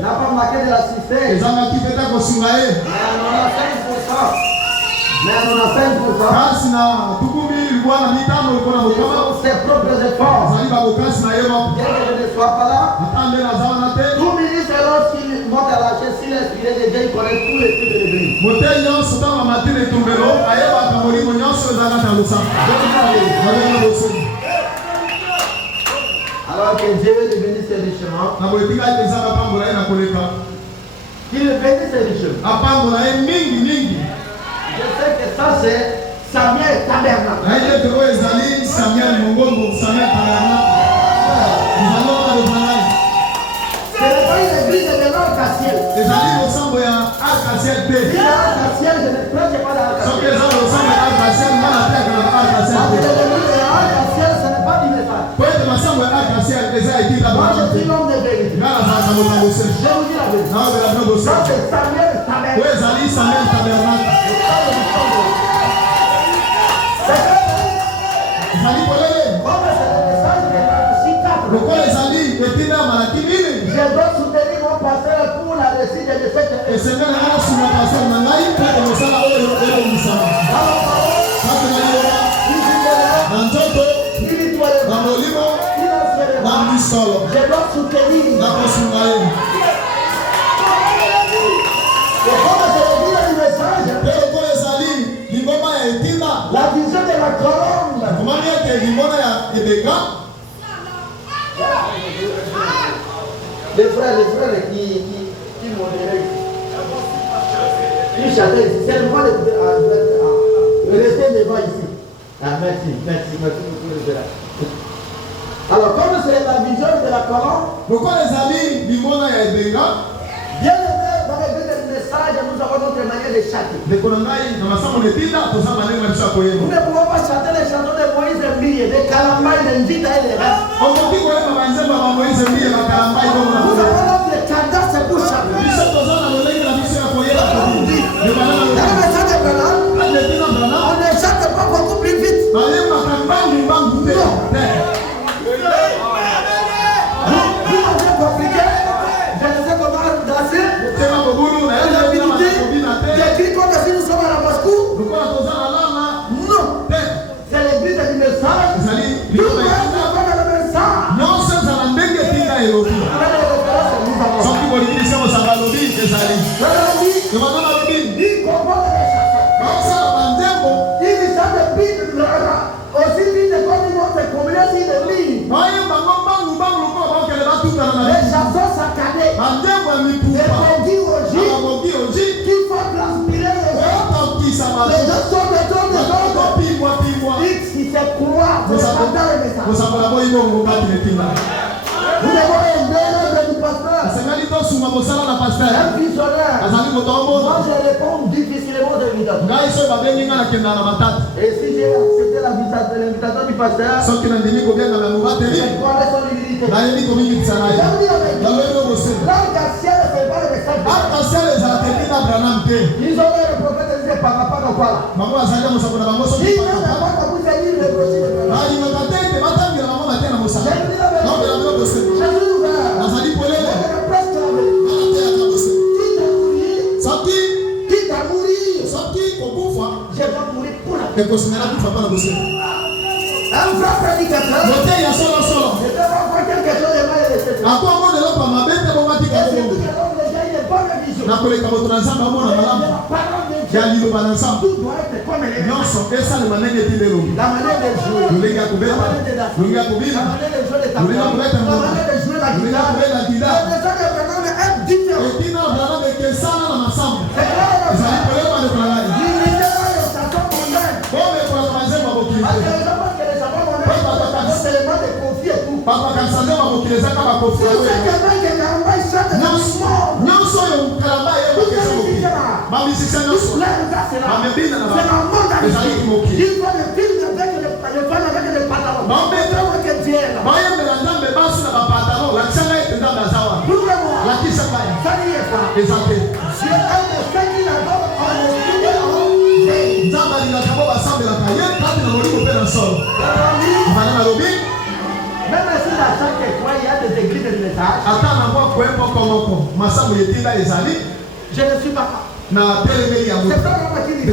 n'a pas manqué de l'assister. Mais on a 5%. Mais on a 5%. Ses propres efforts. Bien que je ne sois pas là. Tout ministre, lorsqu'il monte à la chaise, s'il est inspiré de Dieu, il connaît tous les trucs de l'église. Alors que Dieu le bénisse richement. Qu'il le bénisse richement. Je sais que ça c'est Samuel Tabernacle. Ce n'est pas une église de l'arc-en-ciel. Si l'arc-en-ciel, je ne prêche pas d'arc-en-ciel. L'arc-en-ciel, ce n'est pas du message. Moi, je suis l'homme de vérité. Je vous dis la vérité. Ça, c'est Samuel Tabernacle. Je dois soutenir mon pasteur pour la réussite de cette je dois soutenir. La vision de la colombe. Les frères qui modéraient ici. Ils chantaient ici. C'est le moment de rester devant ici. Ah, merci beaucoup. Alors, comme c'est la vision de la colombe, bien aimé, dans les buts de message, nous avons notre manière de chanter. Nous ne pouvons pas chanter les chansons de Moïse et Miriam, de Kalambaï, de Ndita et de Rap. Nous avons notre cadence pour chanter. Dans le message de Branham, on ne chante pas beaucoup plus vite. Non. Vous m'avez compliqué. Je ne sais comment danser. J'écris comme si nous sommes à la Moscou. Non. C'est l'église du message. Tout le monde est dans le message. Il comprend les chansons. Il chante de Bible. Aussi vite que comme il montre combien il de livres. Les chansons saccadées. Les pédagogies qui font transpirer les gens. Les gens sont des gens. Si c'est quoi, vous entendez le message. Vous devez aider l'œuvre du pasteur. Un visionnaire. Moi je réponds difficilement de l'invitation. Et si j'ai accepté l'invitation du pasteur, je connais son humilité. L'arc-en-ciel ne fait pas le message. Ils ont le prophète et disent par rapport à quoi là. Ils n'ont pas vous faire lire le projet de un vrai prédicateur. Je vais voir quelque chose de mal laissé. La parole de Dieu doit être comme elle est. La manière de jouer. La manière de jouer la guitare. Le message de Branham est différent. C'est clair. Papa kansane mabokileza kama kofi wewe. Nyonso yo kalamba ye bakesa moki. Mami sisa nyonso. Mami bina na ba. Ezali moki. Il faut le film avec le pantalon. Mami trawa que diela. Mami melanambe basu na pantalon. La changa etenda bazawa. La kisa kaya. Sani yefa. Ezate. Si ane feki na ba on Nzamba na kabo basambe la kaye kati na moli ko pera solo. Bana na lobi. Même si à chaque coin, il y a des églises de messages. Je ne suis pas là. C'est pas moi qui dis.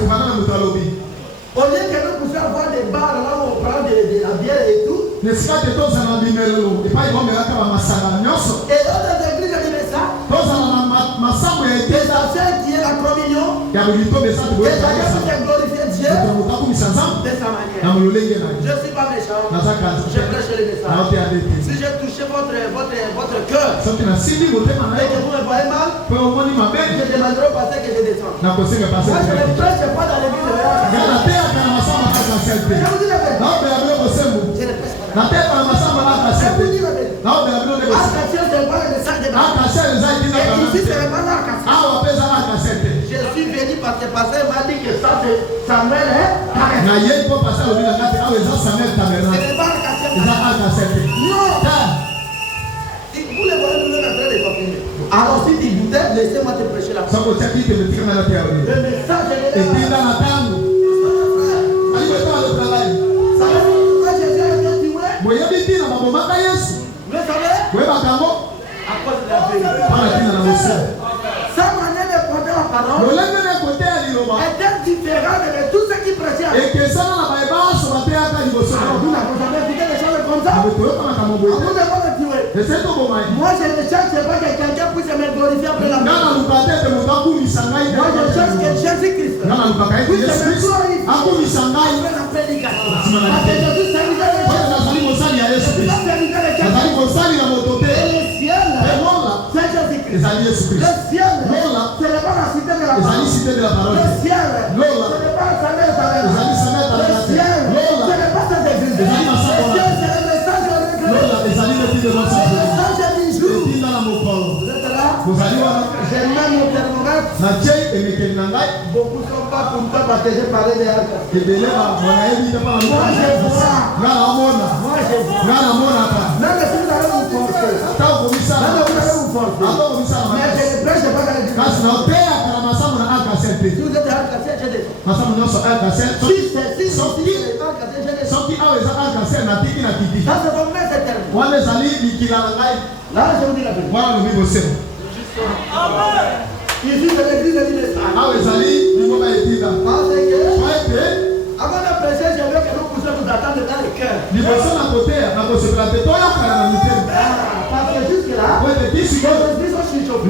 Au lieu que nous puissions avoir des bars là où on prend de la bière et tout. Et dans des églises de messages. Les anciens qui est la communion. Et chacun peut glorifier Dieu. De sa manière. Je ne suis pas méchant. Je prêche le message. Si j'ai touché votre cœur. Et que vous me voyez mal. Je demanderai au pasteur que je descende. Moi je ne prêche pas dans l'église de messages. Je vous dis la vérité. Je ne prêche pas. Je vous dis la vérité. Arc-en-ciel, c'est pas le message de ma vie. Et ici, c'est vraiment l'arc-en-ciel. Je suis venu parce que pasteur m'a dit que ça, c'est Samuel, hein? Ce n'est pas l'arc-en-ciel. Non. Si vous les voyez, vous êtes en train de confirmer. Alors, si tu doutais, laissez-moi te prêcher la parole. Le message est là. Vous savez? À cause de la vérité. Sa manière de porter la parole était différente de tout ce qui prêchait. Alors vous n'avez jamais écouté des choses comme ça? Vous devez me tuer. Moi je ne cherche pas que quelqu'un puisse me glorifier après la mort. Moi je cherche que Jésus-Christ puisse me glorifier après la prédication. Parce que Jésus serviteur de Jésus. La prédication de Jésus. Et le ciel, c'est Jésus-Christ. Le ciel, ce n'est pas la cité de la parole. Le ciel, ce n'est pas la salle de la parole. Le ciel, ce n'est pas cette église. Le ciel, c'est le message de l'église. Le message du jour. Vous êtes là? J'ai même mon thermomètre. Beaucoup ne sont pas contents parce que j'ai parlé de l'arc-en-ciel. Moi, je vois. Même si vous allez vous forcer. Mais je ne prêche pas dans l'église. Si vous êtes arc-en-ciel, je descends. Si c'est arc-en-ciel, je descends. Ça, c'est mon maître éternel. Là, je vous dis la vérité. Ici, c'est l'église de l'Église. Parce que, avant de prêcher, je veux que nous puissions vous attendre dans le cœur. Parce que jusque-là, les esprits sont chuchotés.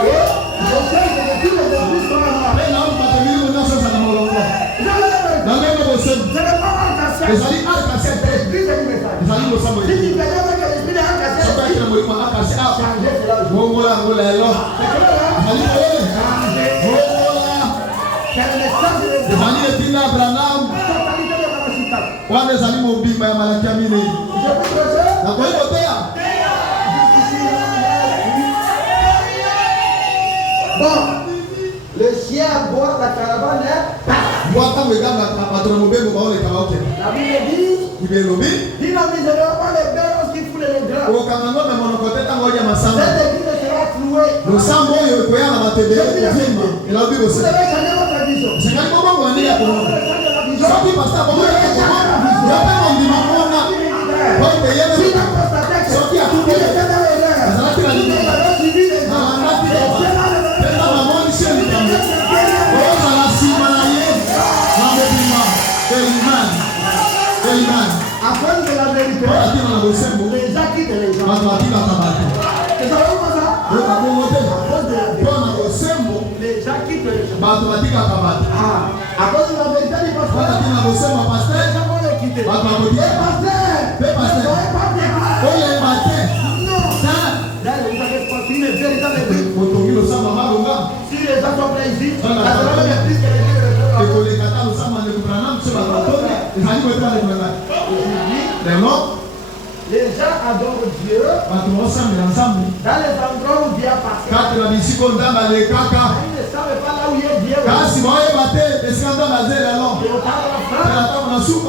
Et je sais que tous les esprits sont là. Ce n'est pas arc-en-ciel. C'est l'église de l'Église. Si tu veux dire que l'esprit de arc-en-ciel, changer cela. C'est le message de l'Église. Bon, le chien boit la caravane. La Bible dit, il ne misérera pas les belles lorsqu'il fout les gras. Cette église sera clouée. Vous devez changer votre vision. À cause de la vérité, les gens quittent les gens. Et ça va comme ça? À cause de la vérité, les gens quittent les gens. À cause de la vérité, les pasteurs, les gens vont les quitter. Les pasteurs, ne soyez pas bien. Non. Là, vous savez pas si une véritable église. Si les gens sont prêts ici, la seule église que les gens les gens adorent Dieu dans les endroits où Dieu appartient. Ils ne savent pas là où il est Dieu. Il y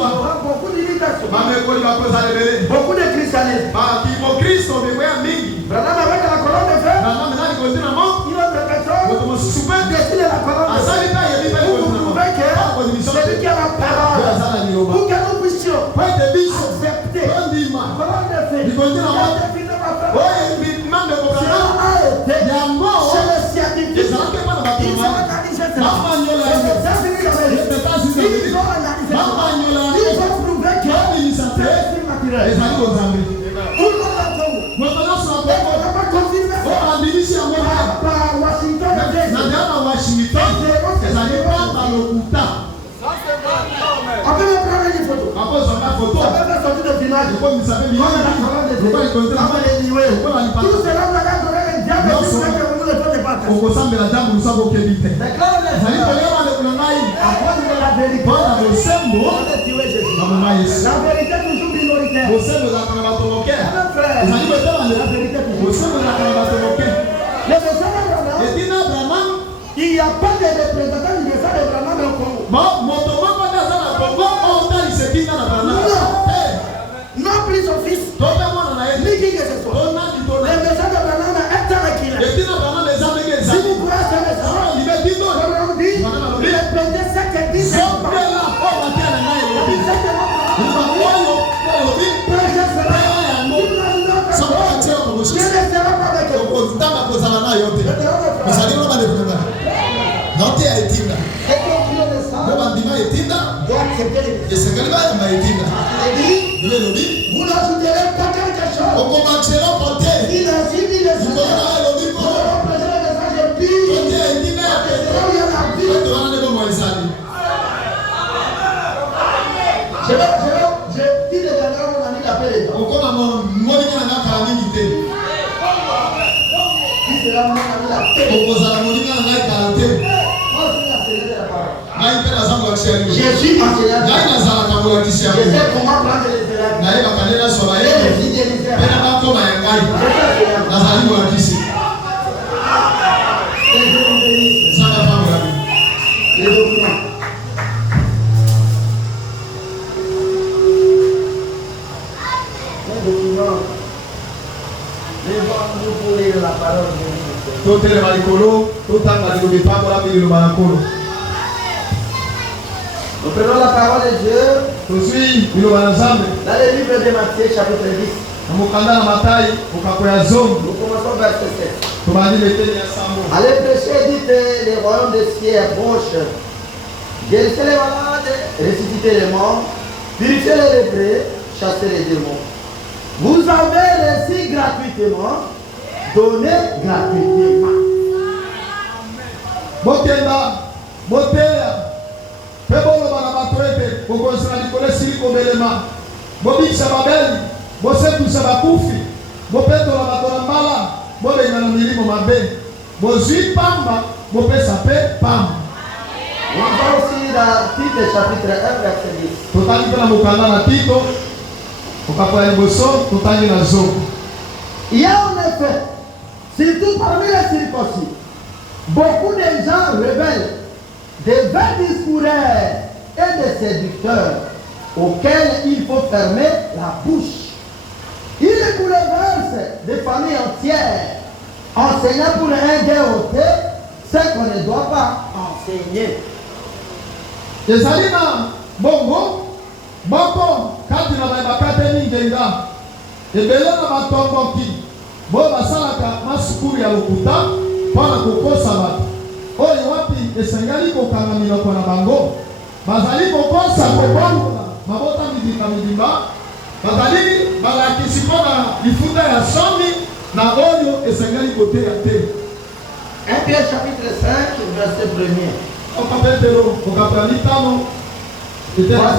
aura beaucoup d'imitations. Beaucoup de christianisme. Branham avec la colonne de fer. Il va te dessiner la colonne de fer. Vous trouvez que celui qui a la parole, pour que nous puissions Il n'y a pas de représentant du message de Branham au Congo. Non plus son fils. Ni qui que ce soit. Le message de Branham est tranquille. Si vous croyez ce message, répétez ce que dit ce vous n'ajouterez pas quelque chose. Il a dit le je dis les derniers, on a mis la paix. Jésus enseignant. Je sais comment prendre les élèves. Et les fidéliser. Les documents. Nous pour lire la parole de Dieu. Nous prenons la parole de Dieu dans le livre de Matthieu chapitre 10. Nous commençons verset 7. Allez prêcher, dites les royaumes des cieux approchent. Guérissez les malades, ressuscitez les morts, purifiez les lépreux, chassez les démons. Vous avez reçu gratuitement, donnez gratuitement. Pebolo bana batwete bokosana likole sili komelema bobikisa babeli bosekusa bakufi bopetola batola mbala bobenga na milimo mabe bozwi pamba bopesa pe pamba. On va aussi dans Tite chapitre 1 verset 10. Totali pela mukanda na Tito okapoya liboso totali na zo. Il y a en effet, surtout parmi les circoncis, beaucoup de gens rebelles, de vains discoureurs et de séducteurs auxquels il faut fermer la bouche. Ils bouleversent des familles entières, enseignant pour un dérouté ce qu'on ne doit pas enseigner. Ezalina bongo boko kati na bakate ningenga ebele na batomboki bo basalaka masukuru ya lokuta mpona kokosa bato oyo wapi esengali kokanga minoko na bango bazali kokosa kobongola mabota midimba bazali balakisi mpona lifuta ya somi na oyo esengali koteya te. 1 Pierre chapitre 5 verset 1er. Voici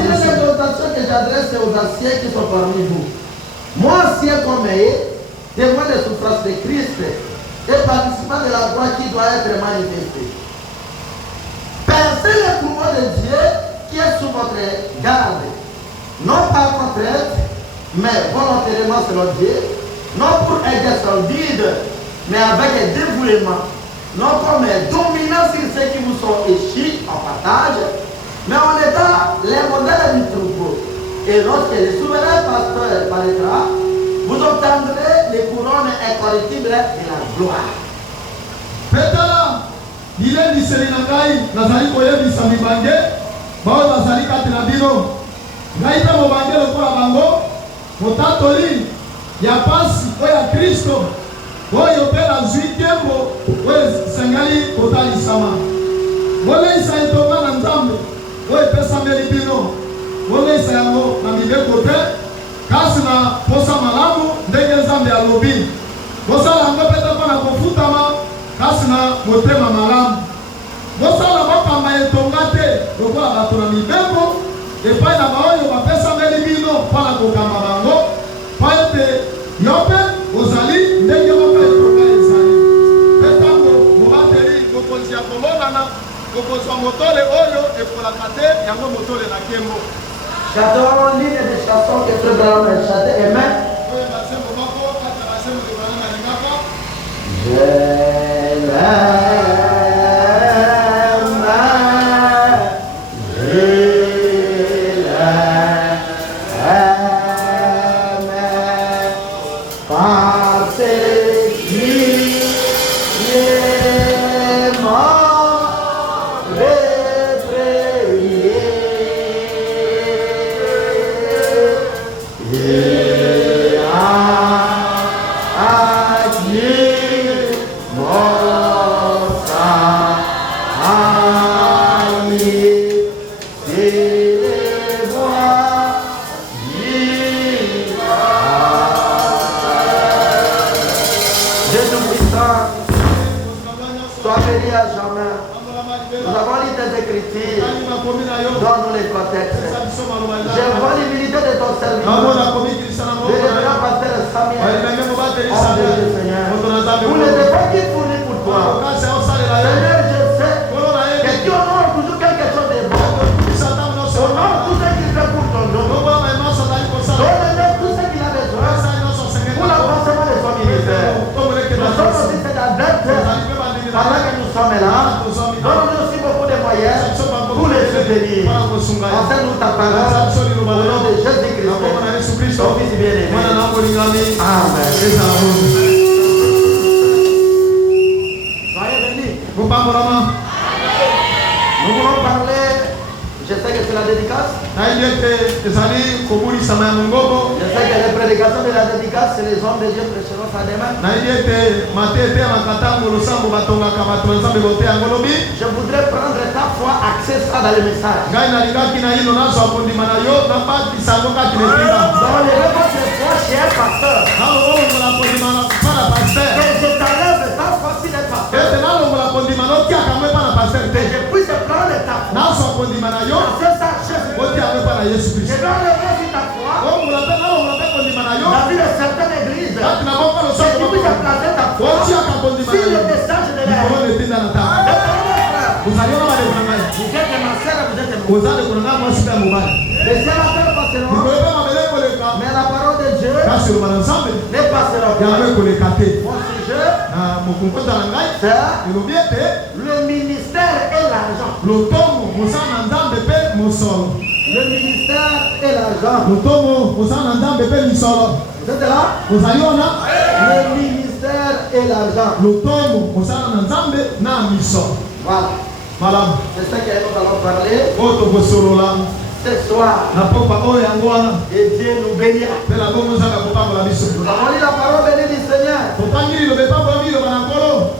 les exhortations que j'adresse aux anciens qui sont parmi vous. Moi, ancien comme témoin des souffrances de Christ et participant de la gloire qui doit être manifestée. Percez le pouvoir de Dieu qui est sous votre garde, non par contrainte, mais volontairement selon Dieu, non pour aider solide, mais avec un dévouement, non comme dominant sur ceux qui vous sont échus en partage, mais en étant les modèles du troupeau. Et lorsque le souverain pasteur paraîtra, vous obtiendrez les couronnes incorruptibles de la gloire. Petala, il est dit Selinakai, Nazari Koyebi Samibange, Bao Nazari Katinabino, Naïta Mobange le Kola Bango, Motatoli, ya pasi oyo ya Kristo oyo mpe nazwi nkembo oyo esengeli kotalisama. Boleisa etonga na Nzambe oyo epesameli bino, boleisa yango na mibeko te, kasi na posa malamu ndenge Nzambe alobi. Bosala yango mpe te mpo na kofutama, kasi na motema malamu. Bosala bokamba etonga te lokola bato na mibeko epai na baoyo bapesameli bino mpo na kokamba bango, mpo ete yo mpe ozali ndenge moko etonga ezali. Mpe ntango mobateli bokonzi ya kolonana kokozwa motole oyo ekolaka te yango motole na nkembo. J'adore l'une des chansons que Frère Branham a chanté. Amen. Enseigne-nous ta parole au nom de Jésus-Christ, ton Fils bien-aimé. Amen. Soyez bénis. Nous voulons parler, je sais que c'est la dédicace. Je sais que les prédications de la dédicace, c'est les hommes de Dieu prêcheront ça demain. Je voudrais prendre ta foi, axer ça dans le message. Donc, levez votre foi, cher pasteur. Que je t'enlève ta foi si les pasteurs. Que je puisse prendre ta foi. C'est ça, Jésus. Je vais enlever si ta foi. Dans une certaine église. Que tu puisses placer ta foi. Si le message de l'air. Vous allez voir les frères. Vous êtes ma sœur, vous êtes mon frère. Les sénateurs passeront. Mais la parole de Dieu n'est pas seulement. Mon sujet, c'est le ministère et l'argent. Le ministère et l'argent. Vous êtes là? Le ministère et l'argent. Voilà. C'est ça que nous allons parler ce soir. Et Dieu nous bénira. Nous avons lu la parole bénie du Seigneur.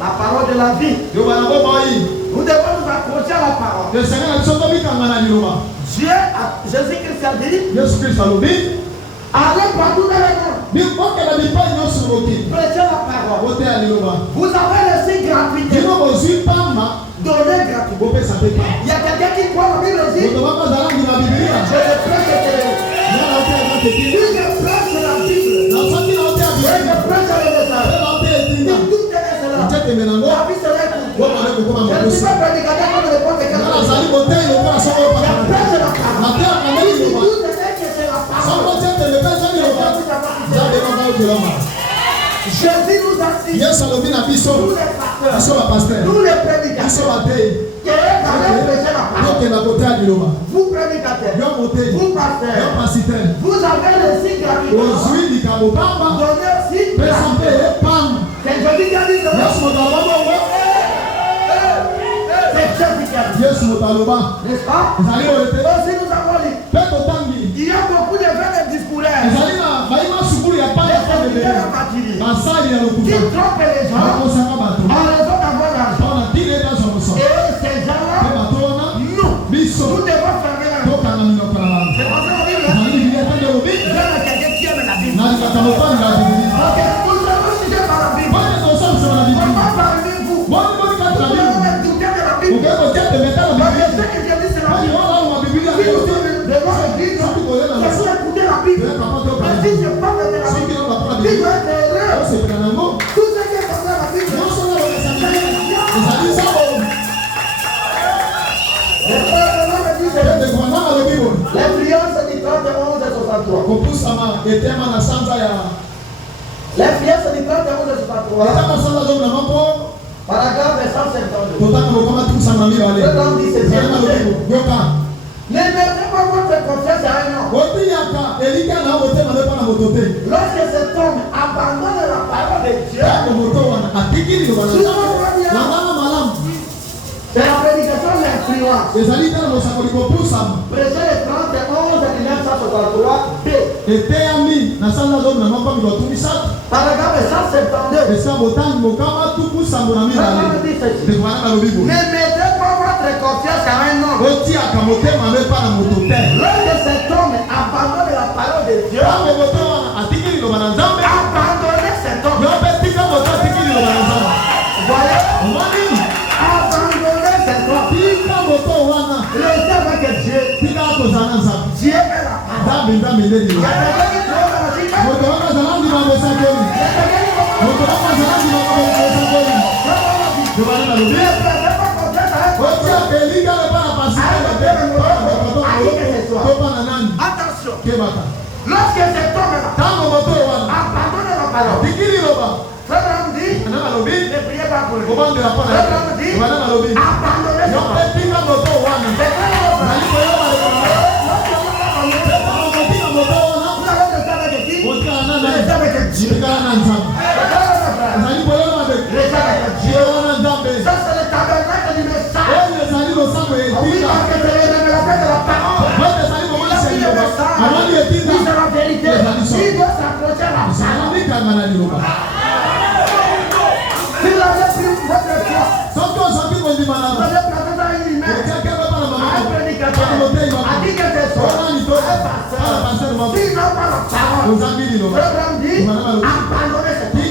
La parole de la vie. Nous devons nous accrocher à la parole. Dieu, Jésus-Christ a dit, allez partout dans le monde. Prêchez la parole. Vous avez le signe gratuité. Donner gratuitement. Il y a quelqu'un qui croit la Bible dit, je le prêche la Bible. Je prêche la Bible. Je prêche le message. Tout est cela. La vie sera pour toi. Je ne suis pas prédicateur comme n'importe quel autre. Je prêche la parole. Tout est que c'est la parole. Jésus nous a dit, nous les pasteurs, nous les prédicateurs, vous prédicateurs, vous pasteurs, vous avez le signe gratuitement, donnez aussi gratuitement. C'est Jésus qui a dit cela. C'est Jésus qui a dit. N'est-ce pas? Aussi nous avons lu. Il y a beaucoup de vrais discours. qui trompe les gens en raison d'avoir l'argent. Et ces gens-là, nous devons fermer la Bible. C'est pour ça que la Bible, il y a quelqu'un qui aime la Bible. Ok, nous avons sujet par la Bible. Comment parlez-vous? Vous devez douter de la Bible. Parce que ce que j'ai dit, c'est la Bible. Si vous devant l'église, il faut écouter la Bible. Mais si je parle de la Bible, il doit être erreur. Tout ce qui est dans la Bible, l'influence du 31 et 63. L'influence du 31 et 63. Paragraphe 152. Le temps dit ceci. Ne mettez pas votre confiance à un homme. Lorsque cet homme abandonne la parole de Dieu, c'est la prédication de l'influence. Prêcher le 31 et 1963 B. Paragraphe 172. Ne mettez pas votre confiance à un homme. Lorsque cet homme abandonne la parole de Dieu, abandonnez cet homme. Voilà. Abandonnez cet homme. Laissez avec Dieu. Dieu est la parole. Il y a attention. Lorsque cet homme-là abandonne la parole, frère Abraham dit, ne priez pas pour lui. Frère Abraham dit, abandonnez cette parole. Ça c'est le tabernacle du message. Oui, parce que c'est le révélateur de la parole. Il c'est la vérité. Il doit s'approcher à la parole. S'il avait pris votre foi, vous allez planter dans une humaine. Un prédicateur a dit quelque chose. Un pasteur. S'il n'a pas la parole, Abraham dit, abandonnez cette parole.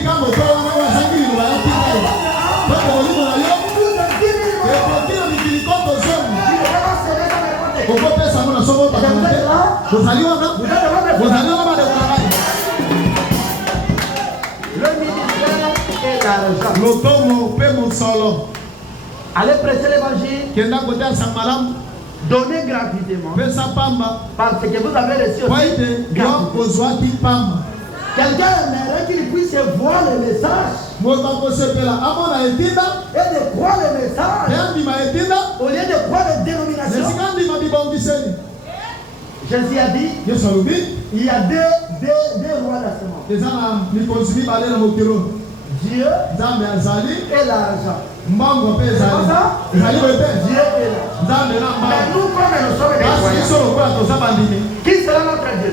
Le ministère et l'argent. Allez prêcher l'évangile. Donnez gratuitement. Parce que vous avez reçu aussi. Quelqu'un aimerait qu'il puisse voir le message et de croire le message au lieu de croire les dénominations. Jésus a dit il y a deux rois de la semence. Dieu et l'argent. Dieu et l'argent. Mais nous, comme nous sommes des croyants, qui sera notre Dieu?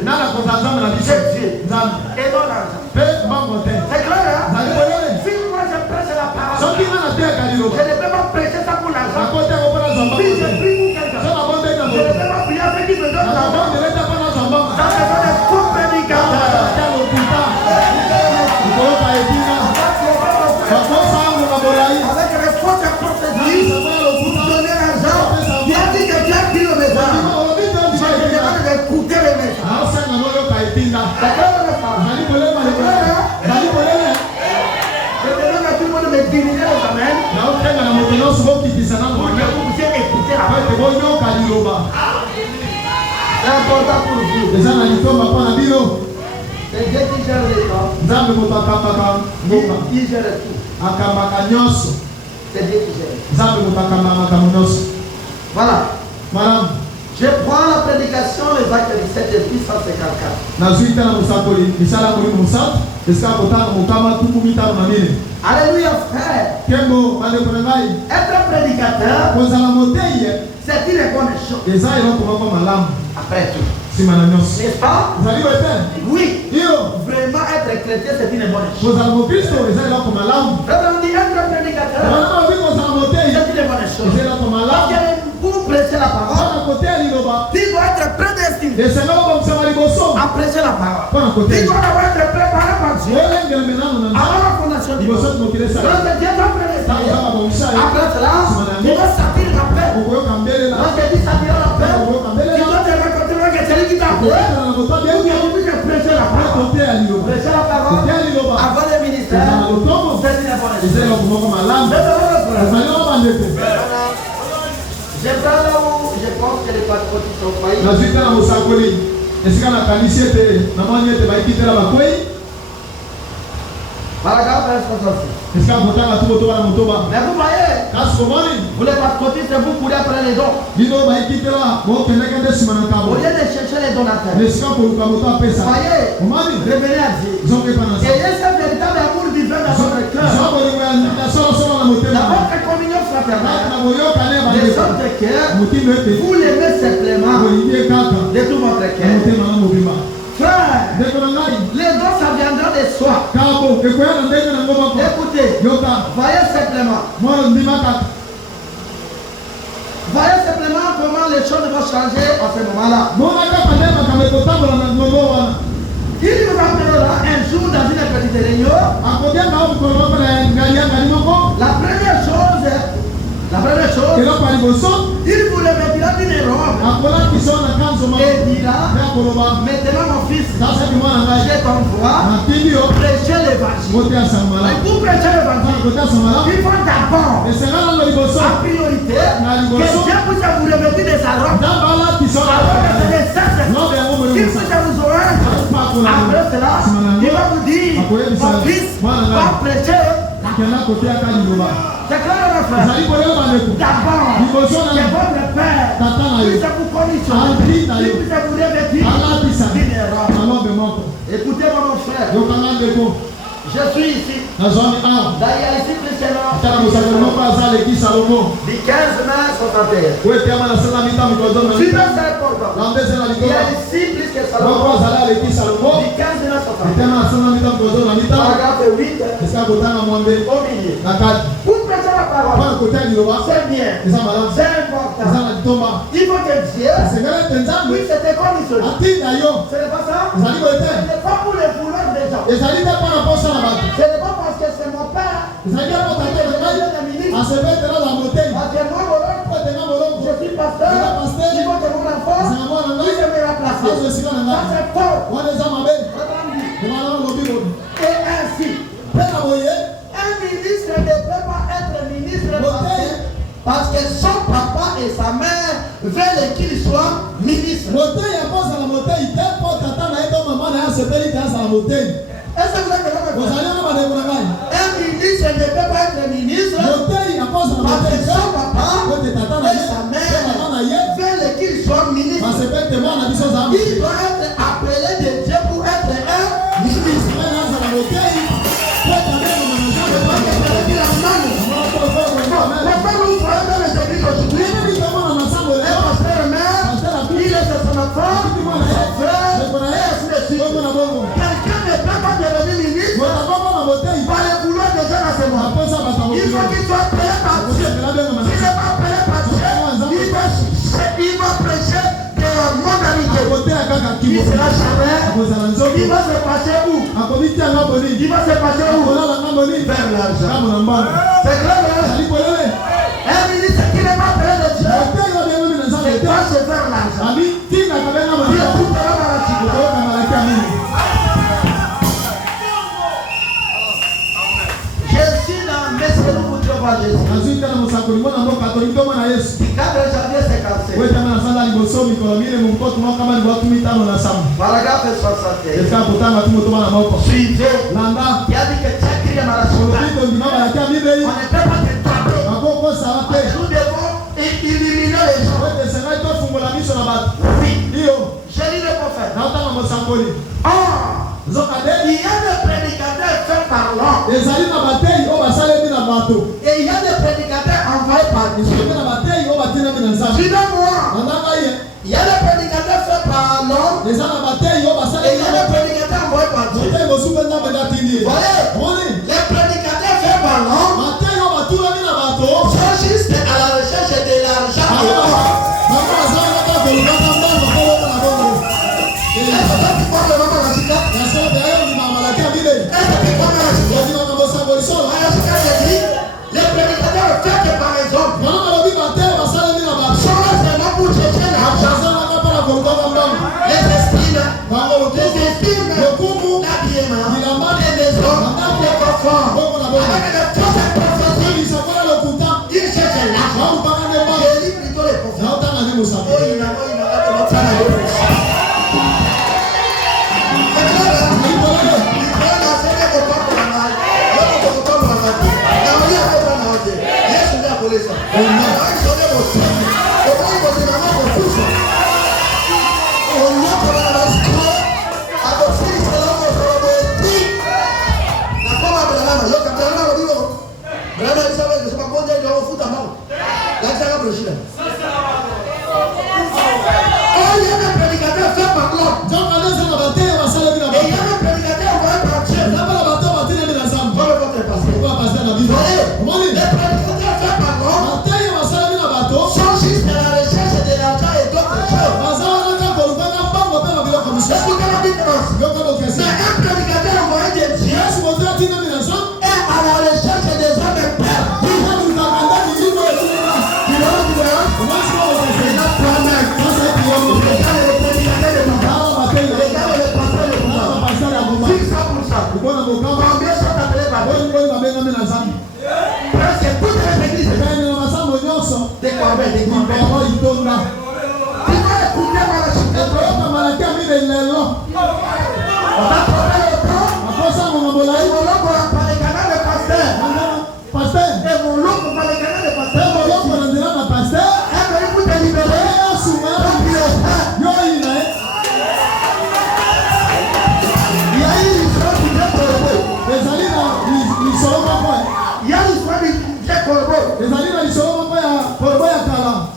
C'est Dieu. Et non l'argent. C'est clair, hein? Si moi je prêche la parole, je ne peux pas prêcher ça pour l'argent. Si je prie pour quelqu'un, je ne peux pas prier avec qui me donne l'argent. Ça me donne des faux prédicateurs. Avec les fausses prophéties, donner l'argent. Il a dit que Dieu a pris le message. Je demande d'écouter le message. D'accord? Je demande à tout le monde de me diriger les amènes. Pour que vous puissiez écouter la parole. C'est important pour vous. C'est Dieu qui gère les temps. Il gère tout. C'est Dieu qui gère. Voilà. Je prends la prédication, les actes 17 et puis 154. Alléluia, frère. Être prédicateur, c'est une bonne chose. Après tout. N'est-ce pas? Oui. Vraiment être les chrétiens, c'est une bonne chose. Kozala mokristo ezali eloko malamu. On dit être prédicateur, Wana obi kozala moteyi c'est une bonne chose. ezali eloko Parce malamu. que pour prêcher la parole, Wana koteya liloba tu dois être prédestiné esengeli kobakisama liboso à prêcher la parole. mpona Tu koteya. dois avoir été préparé par Dieu Olengela menano na avant nzambe la fondation du liboso monde. timokili esala. Donc Dieu t'a prédestiné. Nzambe abongisa yo. Après cela, tu dois sortir la paix. Okoyoka mbelela. Quand je dis sortir la paix, Okoyoka tu mbelela. dois te rencontrer avec celui qui t'a appelé. Oyekala na moto Ou bien abieku. tu peux prêcher la parole. Koteya liloba. Prêcher la parole Koteya liloba. avant le ministère, Ezala lotomo. c'est une bonne Ezali chose. eloko moko malamu. Ezali eloko bandeko. Je prends là où je pense que les patriotes sont faillis. Nazwi te na mosakoli esika nakanisi ete namoni ete bayikitela bakwei Paragraphe 166. esika kotanga tu kotoba na motoba. Mais vous voyez, Kasi komoni vous les patriotistes, vous courez après les dons. bino bayikitela bokendeke nde nsima na Au nkabo lieu de chercher les donateurs. na esika koluka moto apesa. Voyez, Omoni revenez à Dieu. zongepa na sa Ayez ce véritable amour divin dans votre cœur. za bolingo ya solosolo na Dans motema votre communion kaka fraternelle. na boyokane De bandeko sorte que motima ete vous l'aimez simplement bolingi ye kaka de tout votre na cœur. motema na mobima. Frère, ndeko na ngai les dons ça viendra de soi. kabo ekoya na ndenge na ngo moko Écoutez, yoka voyez simplement. mwana ndima kaka. Voyez simplement comment les choses vont changer en ce moment-là. mona kaka nde makambo ekotambola na lolo wana. Il nous appellera un jour dans une petite réunion. akobianga o mokolo moko na ngai yangani moko La première chose, eloko ya liboso il vous le mettra d'une robe akolakisa na kanzo moko et dira, nde akoloba maintenant mon fils, tasaki mwana ngai je t'envoie natindi yo prêcher l'évangile. koteasa Et malamu pour prêcher l'évangile, koteasa malamu il faut d'abord, esengala nano liboso en priorité, Na que liboso. Dieu puisse vous remettre de sa robe. nzambe alakisa Alors que c'est nécessaire lobe yango qu'il molimo puisse vous orange. Après cela, il va vous dire, mon fils va prêcher. kenda koteaka liloba C'est clair, mon frère. ezali kolela bandeko D'abord, liboso que na votre père tata na yo puisse vous conditionner, Alpina yo. qu'il puisse vous revêtir alatisa d'une robe. alobe moko Écoutez-moi, mon frère. yokanga ndeko Je suis ici. nazwami awa D'ailleurs, ici, précisément, tala mosakoli moko aza aleki salomo du 15 mai 61. po ete ama na se na mitano mikozo na C'est très important. lambe eze na Il y likolo a ici plus que moko Salomon. azali aleki salomo Du 15 mai 61. etema na se na mitano mikozo na mitano Paragraphe 8, esika kotanga mwambe au milieu. na kati Pour prêcher la parole, mpona koteya liloba c'est bien. eza malamu C'est eza important. na litomba Il faut que Dieu esengeli ete nzambe puisse te conditionner. atinda yo Ce n'est pas ça? ezali boye te Ce n'est pas pour les vouloirs des gens. ezali te mpona posa na bato Ce n'est pas parce que c'est mon père. ezali te mpona te na ngai Le ministre. asepetela na motei Parce que moi, mon po etenga molongo je suis pasteur. Il faut que mon enfant ezala mwana ngai puisse me remplacer. azwa esika na Ça, ngai c'est faux. wana eza mabe Vraiment dit. emana lobi lobi Et ainsi, mpe na boye un ministre ne peut pas être ministre parce que son papa et sa mère veulent qu'il soit ministre. motei akozala motei te mpo tata na ye to mama na ye asepeli te azala motei Est-ce que vous avez compris? ozali wana bandeko na ngai Un ministre ne peut pas être ministre motei akozala parce motei que te son papa po te tata na et ye sa pe mère mama na ye veulent qu'il soit ministre. basepeli te mwana biso ozala Il doit être appelé de Dieu pour être un ministre. mwana azala motei po taneno na Je crois que nazambe ça veut dire la main. La femme, vous voyez dans les églises aujourd'hui, un pasteur mère, il est son enfant, son frère, et ainsi de suite. Quelqu'un ne peut pas devenir ministre par les vouloirs des gens à ce moment. Il faut qu'il soit payé par Dieu. S'il n'est pas payé par Dieu, il va prêcher de modalité. Il sera jamais. Il va se passer où? Il va se passer où? Vers l'argent. C'est clair, hein? Un ministre qui n'est pas payé de Dieu, il doit se faire l'argent. Il écoutera Malachie. Je suis dans Messieurs, nous vous disons pas Jésus. nazwi te na mosakoli mwana mboka tolingi omona yesu 4 janvier 57. wetama nasala liboso mikolo mine mokoto moko kama liboa tumi tano na sambo Paragraphe 61. esika kotanga tumo toma na moko Suivez. landa Il a dit que chaque cri est malachie. kolobito ndima balaki ya On mibei ne peut pas te tromper. bakokosala te Nous devons illuminer les gens. ete esengai tofungola miso na bato Oui. iyo Je lis le prophète. naotanga mosakoli Or, nzokade il y a des prédicateurs faits par l'homme. ezali na batei oyo basalemi na bato Et il y a des prédicateurs envoyés par Dieu. esoki na batei oyo batinami na nzambe Suivez-moi. nandanga ye Il y a des prédicateurs faits par l'homme. eza na batei oyo Et il y basalemi a na des prédicateurs envoyés par Dieu. motei mosuku nzambe Voyez, les prédicateurs faits par l'homme sont juste à la recherche de l'argent. Les prédicateurs faits par les hommes sont vraiment pour chercher l'argent. Les estimes, l'habillement, les maisons, les coffres. Avec de fausses prophéties, ils cherchent l'argent. Ils lisent plutôt les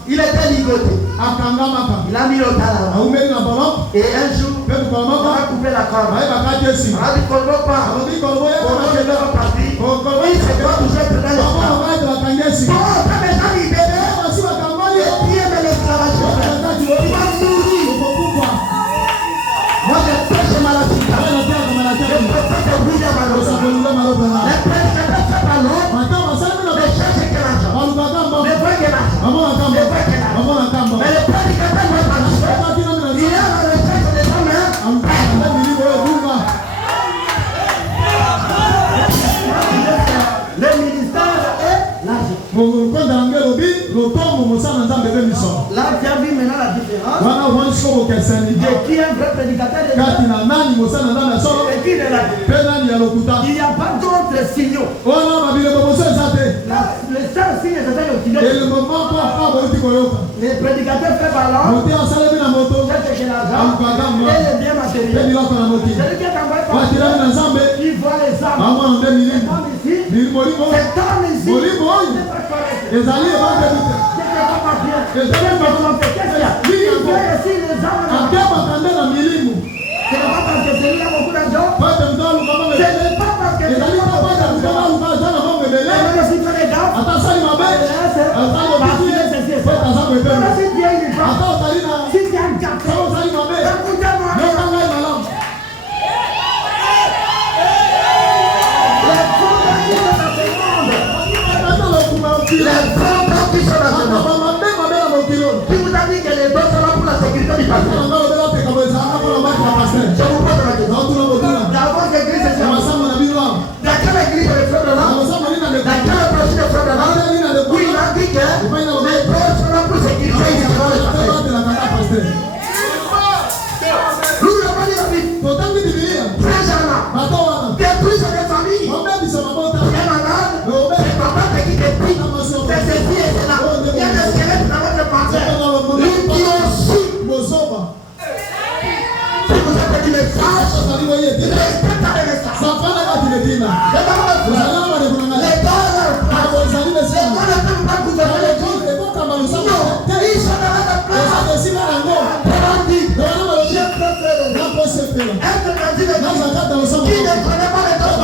Il était ligoté. Il a mis le talent. Et un jour, on a coupé la corde. On a dit Corbeau part. On ne veut pas partir. Il se doit toucher dans l'esclave. Bon, quand les gens libérés, et puis il met l'esclavage. Il va mourir. Moi, je prêche maladie. Je prêche William Malota. Les prédicateurs faits par l'homme ne cherchent que l'argent. Ne voient que l'argent. Mais les prédicateurs ne voient pas l'argent. Il est à la recherche des hommes. Le ministère est l'argent. Là, tu as vu maintenant la différence de qui est un vrai prédicateur et qui est là. Il n'y a pas d'autres signaux. Le seul signe, c'est les prédicateurs faits par l'homme, c'est que l'argent et les biens matériels. Celui qui est envoyé par l'homme, il voit les âmes. Cet homme ici, c'est pas correct. C'est pas bien. Qu'est-ce qu'il y a? Il voit ici les âmes. Ce n'est pas parce que celui-là a beaucoup d'argent. Ce n'est pas parce que celui-là a beaucoup d'argent. Mais si tu fais les gars, si tu as un café, écoutez-moi. Les fronts qui sont dans ce monde. Qui vous a dit que les deux sont là pour la sécurité du pasteur? Je vous pose la question. D'abord, l'église est sur dans quelle église est le frère de l'homme? Dans quelle prochaine de frère de l'homme? Oui, il a dit que les deux sont là pour sécurité du pasteur. Nous avons dit la Bible. Très jamais. Détruire des familles. Très malade. Les papas qui détruisent. C'est ceci et cela. Il y a des squelettes dans votre pasteur. L'idiotie. Si vous avez dit les sages, respectez les sages. Les gars ne peuvent pas gouverner les gens. Non, ils sont dans la place. Comment dire? Je préfère être dans qui ne connaît pas les dons.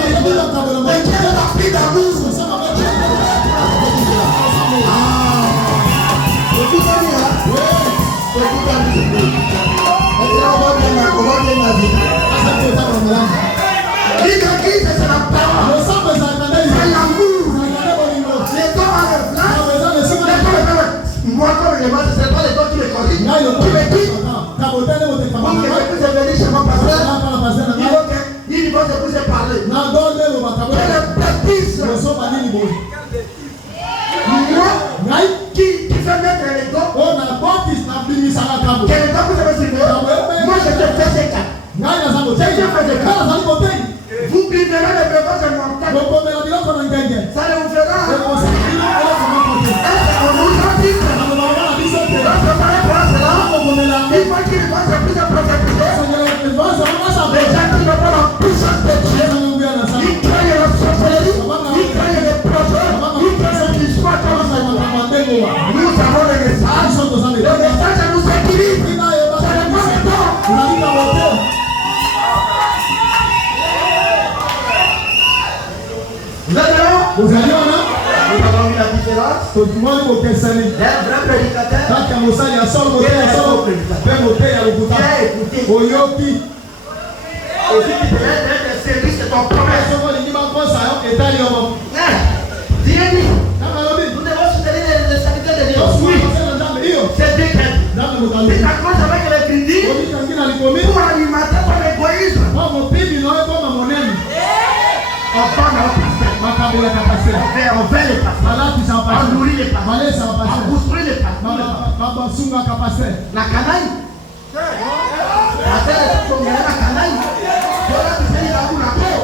L'église, c'est la parole. C'est l'amour. Les dons à la place. Moi, comme je demande, ce n'est pas les dons qui me corrigent. Tu me dis, pour que je puisse venir chez mon pasteur, il faut que je puisse parler. Quel est le bêtise? Moi, qui fait mettre les dons, quel est le temps que je vais suivre? Moi, je te fais ces cas. Vous priverez les bébés de montagne. Ça ne vous fera. On nous a dit que il faut qu'il fasse plus de prophétiser. Les gens qui n'ont pas la puissance de Dieu, ils craignent la sorcellerie, ils craignent les prophètes, ils craignent l'histoire comme ça. Nous avons le message. Le message nous équilibre. Ça n'est pas le temps. Vous allez là? Nous avons vu la différence. Un vrai prédicateur. Et si tu te mets dans le service, c'est ton problème. Dieu dit, nous devons soutenir les serviteurs de Dieu. Oui, c'est décret. C'est à cause avec les critiques pour alimenter ton égoïsme. On fait les pasteurs, on nourrit les pasteurs, on construit les pasteurs. La canaille. La terre est tombée la canaille. Voilà qui fait la boule à peau.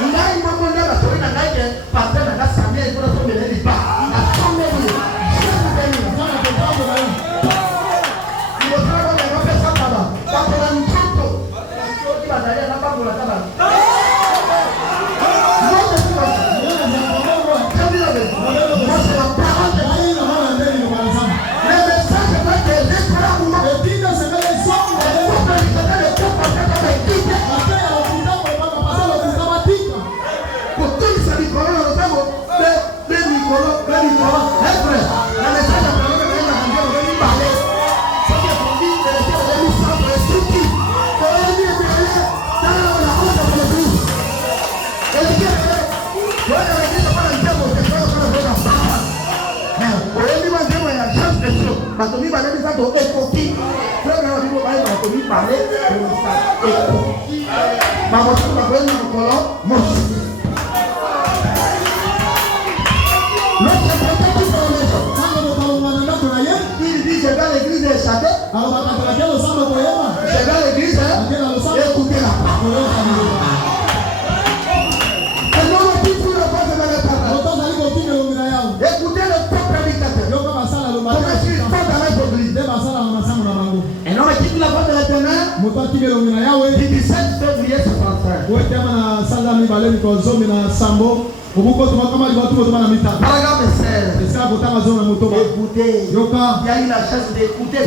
Il y a une maman là, la souris n'a pas été pasteur dans la samedi, il faut la tomber les pas. La tombe est là. Il faut travailler, on va faire ça là-bas. Parce qu'on a une trompe. Qui va d'ailleurs là-bas pour la tabac. Batomi va aller dans le écoquille. Frère, on va Batomi parler de ça. Écoquille. Maman, tu vas voir mon colon. Mon. L'autre côté qui fait le maison. Il dit je vais à l'église de Château. Je vais à l'église. Écoutez la parole. Et non, le petit ne va pas me parler. Écoutez le top prédicateur. Et non, mais qui la voix de l'Éternel? 17 février 65. Paragraphe 16. Écoutez. Il y a eu la chance d'écouter.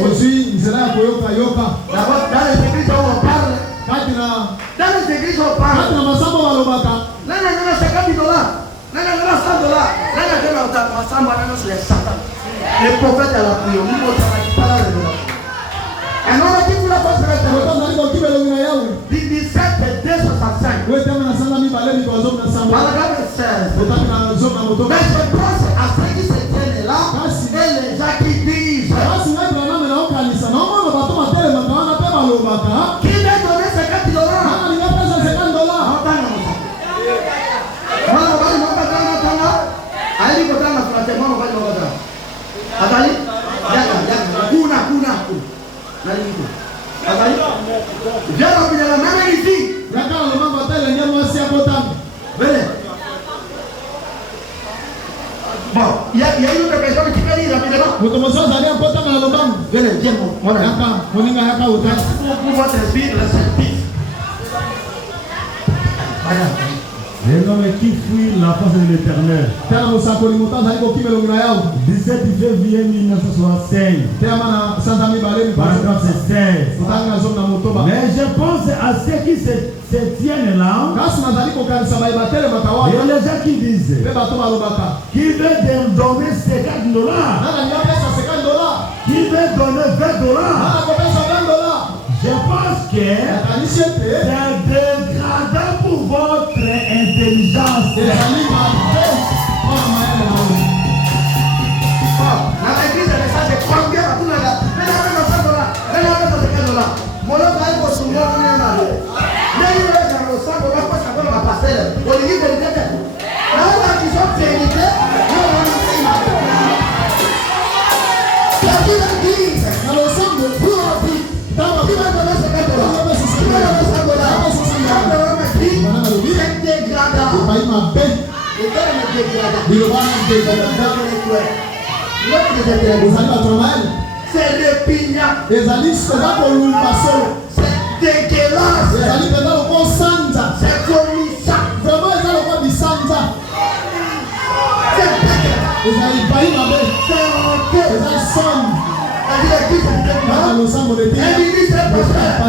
D'abord, dans les églises où on parle. Dans les églises où on parle. Là, il y a 50 $. Là, il y a 100 $. Là, il y a 100 $. C'est les Satan. Les prophètes à la prière. Nous ne travaillons pas la révélation. Et non, mais qui vous l'a fait faire? 17 et 265. Paragraphe 16. Mais je pense à ceux qui se tiennent là et les gens qui disent qui veut donner 50 $? Atali, kuna. Nani itu? Atali, dia orang punya nama isi. Mereka orang mampu tahu yang dia masih apotan. Boleh. Bon, il y a une personne qui fait rapidement. Vous commencez à aller apotan dans le lobang. Boleh, dia mau. Yaka, moninga yaka utan. Pour pouvoir servir le service. Les hommes qui fuient la face de l'Éternel. 17 février 1965. Paragraphe 16. Mais je pense à ceux qui se tiennent là. Et les gens qui disent qui veut donner 50 $. Qui veut donner 20 $. Je Je pense que c'est dégradant pour votre intelligence. C'est le pignat. C'est dégueulasse. C'est comissant. Vraiment, ils ont le droit de Santa. C'est Ils ont pas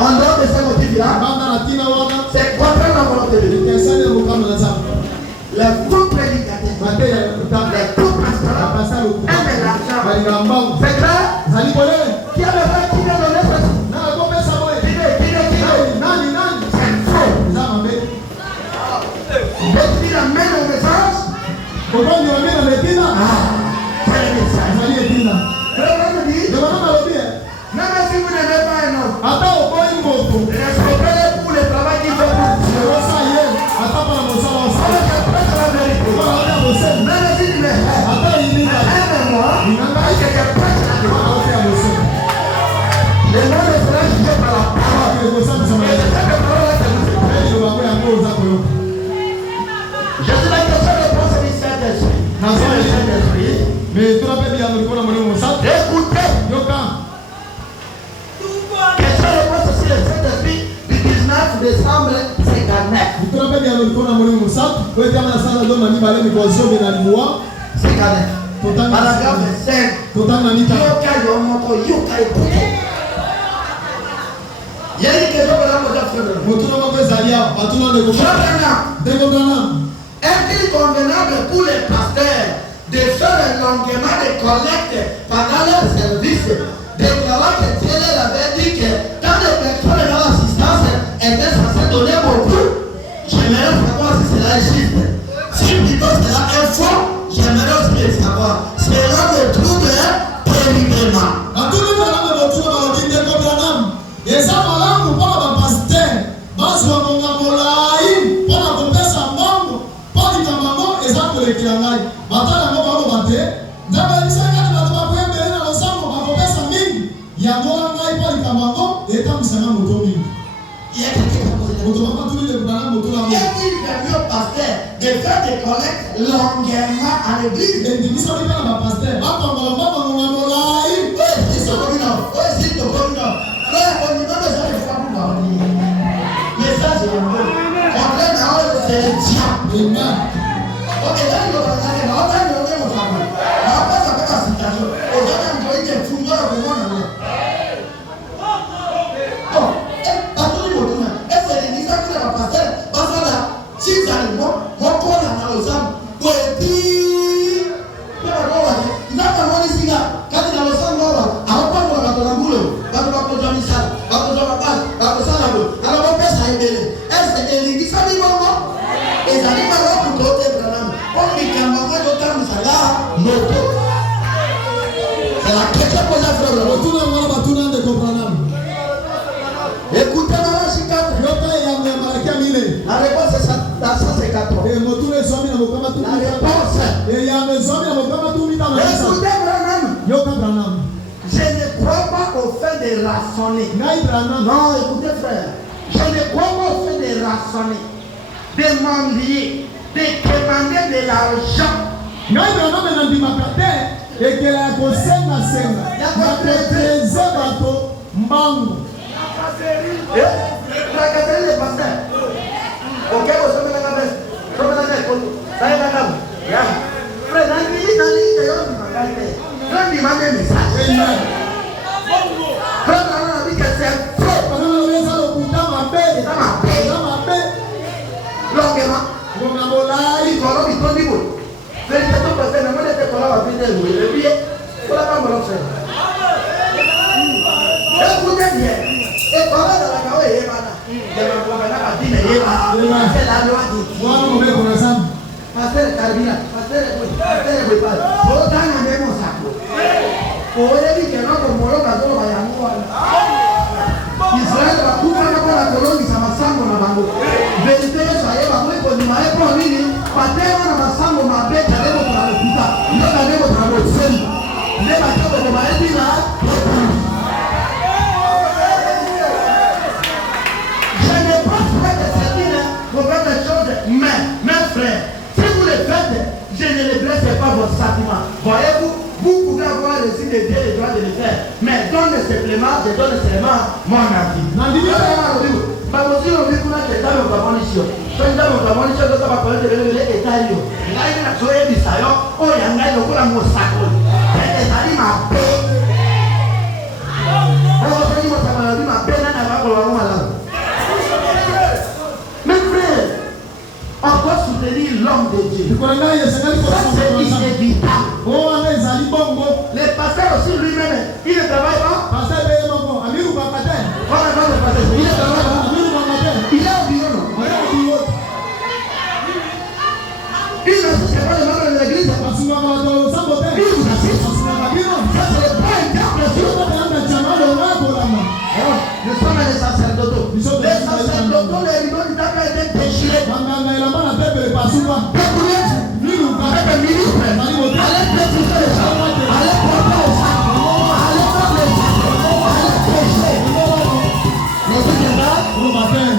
en dehors de ce motif-là, c'est contraire à la volonté de Dieu. Les faux prédicateurs, les faux pasteurs, aiment l'argent. C'est clair? Qui a le vrai qui vient donner ça? C'est faux. Il amène au message. C'est le message. Même si vous n'aimez pas un homme, respectez-le pour le travail qu'il fait pour vous. Même si tu le hais, aime-moi, parce que je prêche la parole. Le nom de cela qui fait par la parole. Et c'est cette parole que nous faisons. Je suis la question de penser du Saint-Esprit. Mais tu n'as pas bien le corps à mon nom. Écoutez. Question de penser sur le Saint-Esprit du 19 décembre 59. Tu n'as pas bien le corps à mon nom. Tu es dans la salle de l'homme animal et poisson de la loi. 59. Paragraphe 5. Yoka yomoto, yoka écoute. Il y a une question que l'homme doit faire. Est-il convenable pour les pasteurs de faire un longuement de collecte pendant leur service, déclarant que Dieu leur avait dit que quand les personnes dans l'assistance étaient censées donner beaucoup? J'aimerais savoir si cela est juste. Si plutôt cela est faux, j'aimerais aussi le savoir. Cela me trouble terriblement. Est-il permis au pasteur de faire des collectes longuement à l'église? La réponse est dans 154. La réponse. Écoutez, Branham. rationner. Non, écoutez frère, je ne crois pas au fait de rationner, de mendier, de demander de l'argent. Ok, vous savez la cabesse. Vous savez la cabesse. Ça y est, la cabesse. Frère, dans l'île, il m'a mis un message. Frère, on a dit que c'est faux. C'est dans ma paix. Longuement. Il faut l'homme, il faut l'homme. Frère, c'est tout parce que le monde était pour la vie de lui. Le billet, il faut la pas me l'offrir. Écoutez bien. Et quand on a la cabesse, c'est la loi dit. Pasteur Carabina, pasteur Bepal. Oh, dans la même sac. Oh, il dit que non, comme on l'a dit, Israël va tout faire pour la colonie, ça m'a semblé dans la banque. Vérité, ça y est, va vous dire, il m'a répondu, pasteur, on m'a semblé, ma bête, j'allais vous faire le putain. Nous allons vous faire le seul. Les bateaux de ma dit là. Je n'ai pas fait de cette île pour faire des choses, mais, mes frères, si vous le faites, je ne les blesse pas vos sentiments. Voyez-vous, vous pouvez avoir reçu de Dieu le droit de le faire, mais donne seulement, je donne seulement mon avis. Mes frères, on doit soutenir l'homme de Dieu. Ça, c'est inévitable. Le pasteur aussi lui-même, il ne travaille pas. Il ne travaille pas. Il est au bureau. Il ne sait pas le membre de l'église. Il vous assiste. Ça, c'est pas un nous sommes les sacerdotaux. Les sacerdotaux, les rideaux du temple étaient déchirés. Avec un ministre, allez préciser les gens, allez porter les sacs, allez faire les sacs, allez prêcher.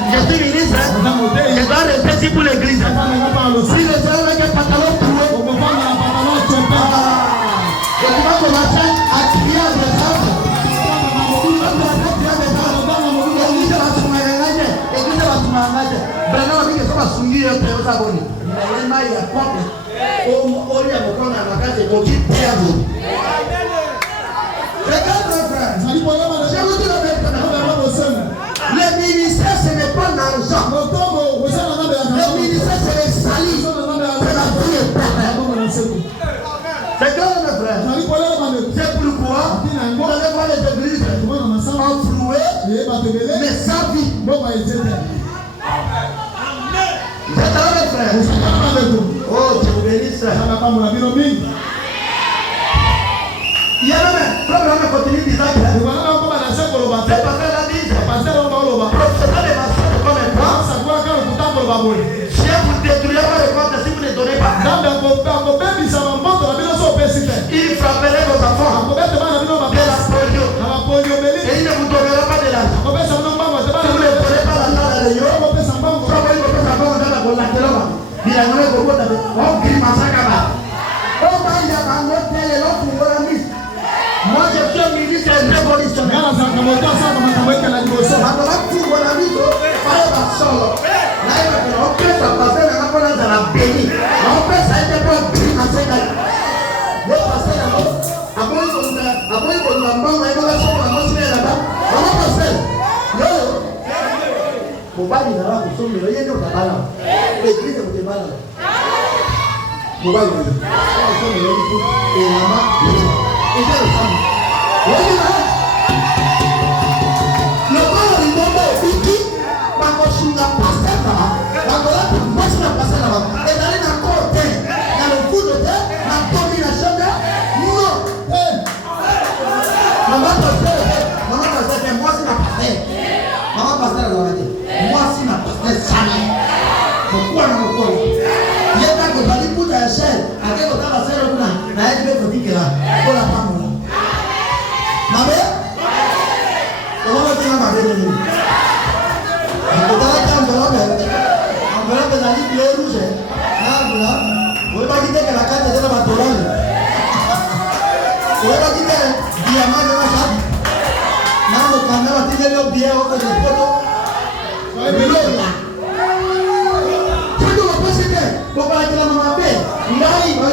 Je suis ministre, je dois rester ici pour l'église. Si les gens ont un pantalon troué, je dois commencer à crier à des gens. Maintenant, on dit que ça va souiller un peu aux abonnés. Mais il y a pas de. On y a beaucoup dans la case de Boki Péavo. Regarde mon frère. Je vous dis la vérité. Le ministère, ce n'est pas l'argent. Le ministère, c'est les salis. C'est la vie. Regarde mon frère. C'est pourquoi vous allez voir les églises enflouées, mais sans vie. Vous êtes là, mes frères. Oh, Dieu vous bénisse. Il y a même un programme continu d'Isaac. C'est parce que la dise. Professeur de maçon comme un plan. Si vous détruisez le compte, si vous ne donnez pas, il frapperait vos enfants de la polio. Et il ne vous donnera pas de l'argent. Si vous ne donnez pas l'argent à l'Église, moi je suis un ministre révolutionnaire. Pourquoi non? Il y a pas que tu as dit pour ta chaîne, avec votre avancée, là, il faut dire que là, pour la femme là. le bien au côté de photo. Mais là, quand on va passer there, pour parler de la maman belle, il arrive, il va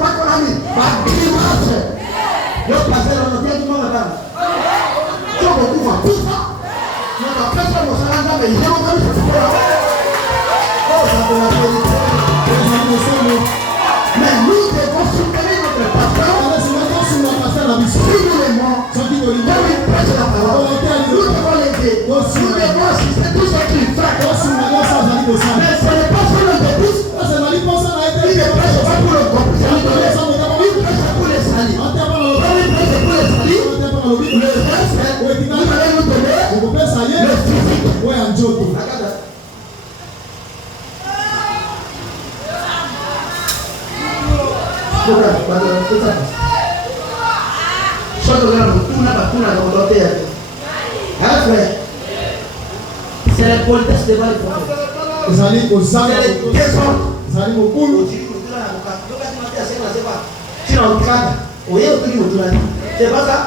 pas qu'on a mis, va bien marcher. Il va passer dans le bien du monde là. Tu vas beaucoup voir tout ça. Mais la personne ne s'en rend mais il y a un peu de choses. Oh, ça peut la vérité. Mais nous devons soutenir notre pasteur. Similement, comme il prêche la parole, nous devons l'aider. Nous devons assister tout ce qu'il fait. Mais ce n'est pas seulement de tous. Il ne prêche pas pour le groupe. Il prêche pour les salis. Quand il prêche pour les salis, le reste, vous allez nous donner le physique. C'est la politesse de mal. C'est les questions. C'est pas ça.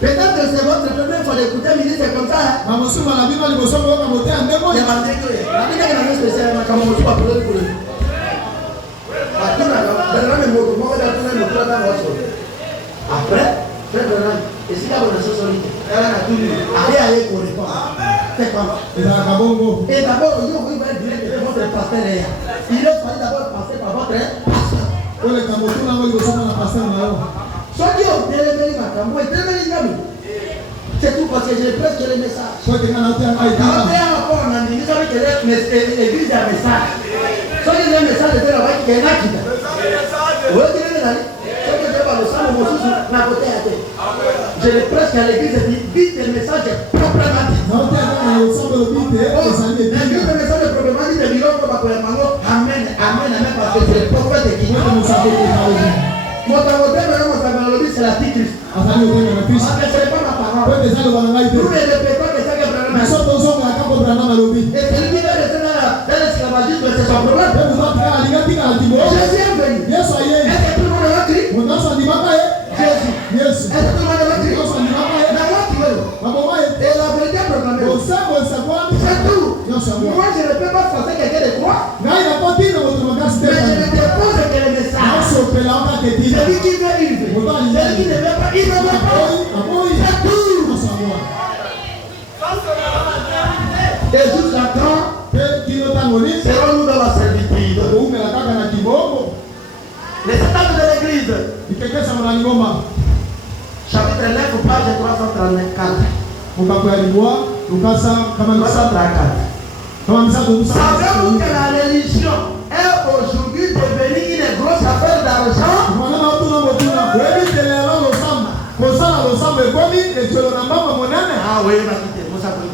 Peut-être que c'est votre première fois d'écouter ministre comme ça. Après, et si la bonne chose elle a tout lu. Allez pour répondre. C'est comme. Et d'abord, il va dire que votre pasteur est là. Il est d'abord passé par votre pasteur. C'est tout parce que j'ai presque les messages. Quand on a l'église a un message. Soit il y a un message de la qui est là qui est. Je l'ai presque à l'église et dit vite le message problématique. Le message problématique de l'Iran pour Amen, amen, amen, parce que c'est le prophète qui nous savait. Mon c'est la titre. Ce n'est pas ma parole. Nous ne répétons que ça que Branham a dit. Et celui qui va rester dans l'esclavagisme, c'est son problème. Jésus est venu. Est-ce que tout le monde a crié? Jésus. Est-ce que tout le monde a crié? Et la vérité est proclamée. C'est tout. Moi, je ne peux pas forcer quelqu'un de croire. Mais je ne dépose que le message. Celui qui veut, il veut. Celui qui ne veut pas, il ne veut pas. C'est tout. Et jusqu'à quand serons-nous dans la servitude? Les étapes de l'église. Chapitre 9, page 334. 334. Savez-vous que la religion est aujourd'hui devenue une grosse affaire d'argent? Ah oui, ma petite, vous savez.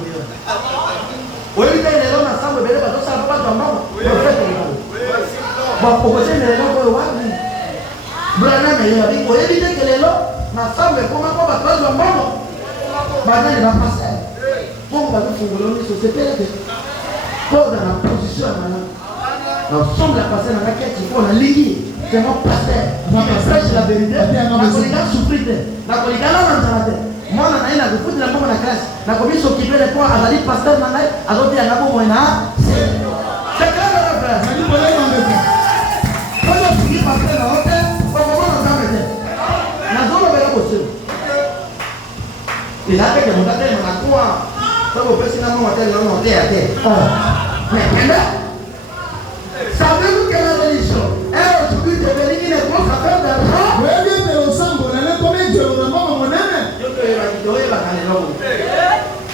Oui, il y a des gens qui sont venus, parce que ça ne va pas de maman. Bon, pour que les gens soient là, Branham est là. Pour éviter que les gens, ma femme, comment on va faire de maman? Maintenant, il va passer. Pour que vous voulez se séparer. Pour dans la position, nous sommes la passée dans laquelle il faut la ligne. C'est mon pasteur. Il prêche la vérité. La colléga souffrit. La colléga n'a pas de moi, je suis là, je suis là pour la classe. Je suis s'occuper des points. Je suis pasteur. Je suis là pour moi. C'est clair, la frère. Quand je suis pasteur, je suis là. Il a fait que mon tête m'a quoi? Ça vous fait sinon mon tête non terre. Mais savez-vous que la religion est aujourd'hui devenue une grosse affaire d'argent?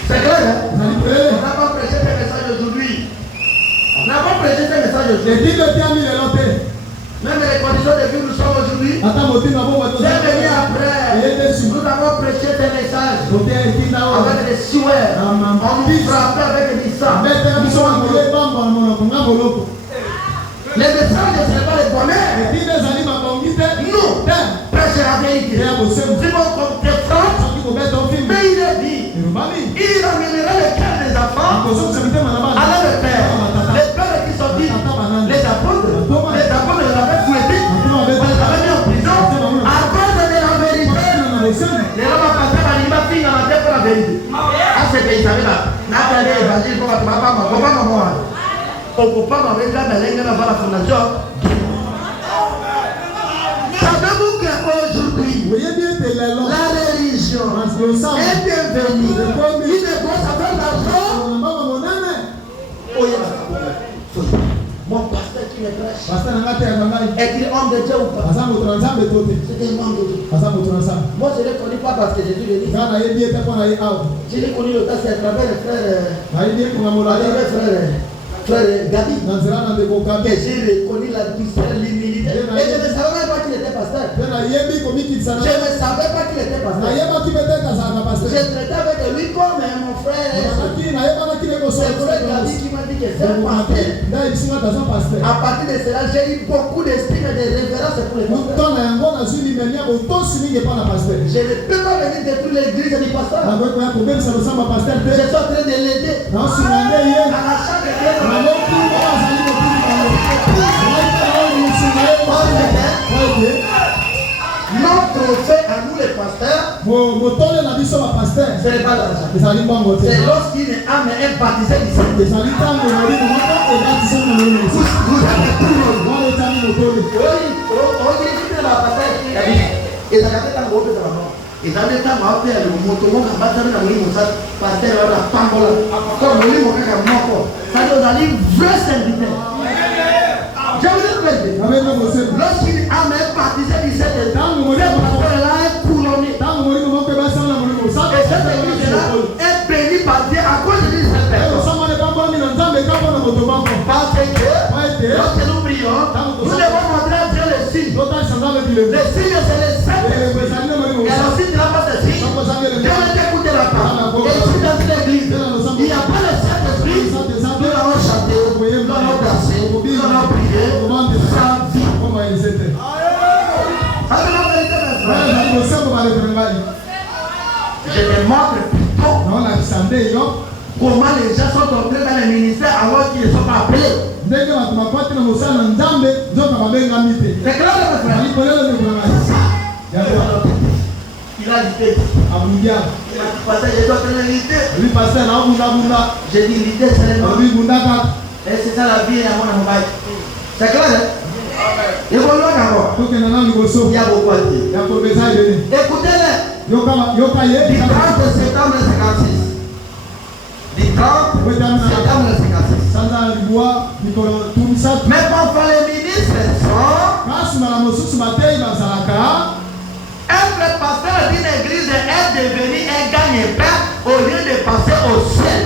C'est clair, hein? On n'a pas prêché ce message aujourd'hui. On n'a pas prêché ce message aujourd'hui. de qui nous sommes aujourd'hui. C'est venu après. Nous avons prêché des messages avec des sueurs. On nous frappait avec du sang. Les messages ne seraient pas les bonheurs. Nous, prêcher la vérité. Vivons comme des frères. Mais il est dit, il amènera le cœur des enfants à leur père. Les pères qui sont dit, les apôtres les avaient fouettés, on les avait mis en prison à cause de la vérité. Les hommes ont passé par l'image dans la tête pour la vérité. Ah, c'est qu'ils savaient là. Nathalie, vas-y, pour ma maman. On ne peut pas m'avoir jamais avant la fondation. Savez-vous qu'aujourd'hui, la religion est bienvenue. Il ne doit savoir l'argent. Mon pasteur qui me prêche, est-il homme de Dieu ou pas? C'est un homme de Dieu. Moi je ne le connais pas parce que Jésus le dit. Je l'ai connu le temps, c'est à travers le frère Gabi. Et j'ai reconnu la douceur, l'humilité. Et je ne savais même pas qu'il était pasteur. Je ne savais pas qu'il était pasteur. J'ai traité avec lui comme mon frère. C'est le frère Gabi qui m'a dit que c'est pasteur. À partir de cela, j'ai eu beaucoup d'estime et de révérence pour les pasteurs. Je ne peux pas venir détruire l'église du pasteur. Je suis en train de l'aider à l'achat de Dieu. Notre fait à nous les pasteurs, c'est pas l'argent. C'est lorsqu'une âme est baptisée du Saint-Esprit. Ils avaient tant à faire le mouvement à battre dans le monde, parce que la pangola, comme le livre que ça nous a dit vrai serviteur. Je vous ai dit, lorsqu'il a même baptisé du Saint-Esprit, le pasteur là est couronné. Et cette église-là est bénie par Dieu à cause de cette personne. Parce que lorsque nous prions, nous devons montrer à Dieu les signes. Les signes, c'est les Saint-Esprit. Et alors, si tu n'as pas de signes, Dieu va t'écouter la parole. Et ici, dans l'église, il n'y a pas le Saint-Esprit. Nous l'avons chanté, nous l'avons dansé, nous l'avons prié, sans vie. Ça, c'est la vérité, mes frères. Je te montre plutôt comment les gens sont entrés dans les ministères alors qu'ils ne sont pas appelés. C'est clair, mes frères? Il a l'idée. Il a dit, je dois te l'idée. J'ai dit, l'idée, c'est le nom. Et c'est ça la vie à mon amour. C'est clair? Il y a beaucoup à dire. Écoutez-les. Du 30 septembre 56. Du 30 septembre 56. Mais parfois les ministres sont être pasteur d'une église est devenu un gagne-pain au lieu de passer au ciel.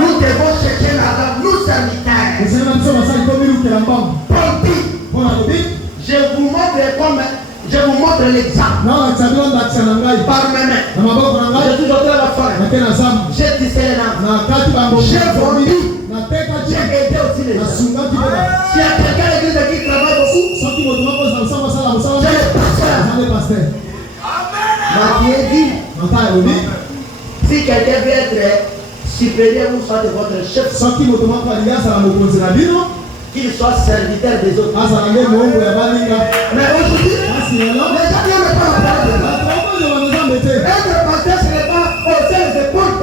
Nous devons chercher l'argent, nous serviteurs. Je vous montre l'exemple. Par mes mains. J'ai toujours la forêt. J'ai tissé les nains. J'ai vendu. J'ai aidé aussi les gens. S'il y a quelqu'un à l'église qui travaille beaucoup, j'ai le pasteur. Matthieu dit, si quelqu'un veut être supérieur ou soit de votre chef, qu'il soit serviteur des autres. Mais aujourd'hui, les gens n'aiment pas la parole de Dieu. Être pasteur, ce n'est pas hausser les épaules.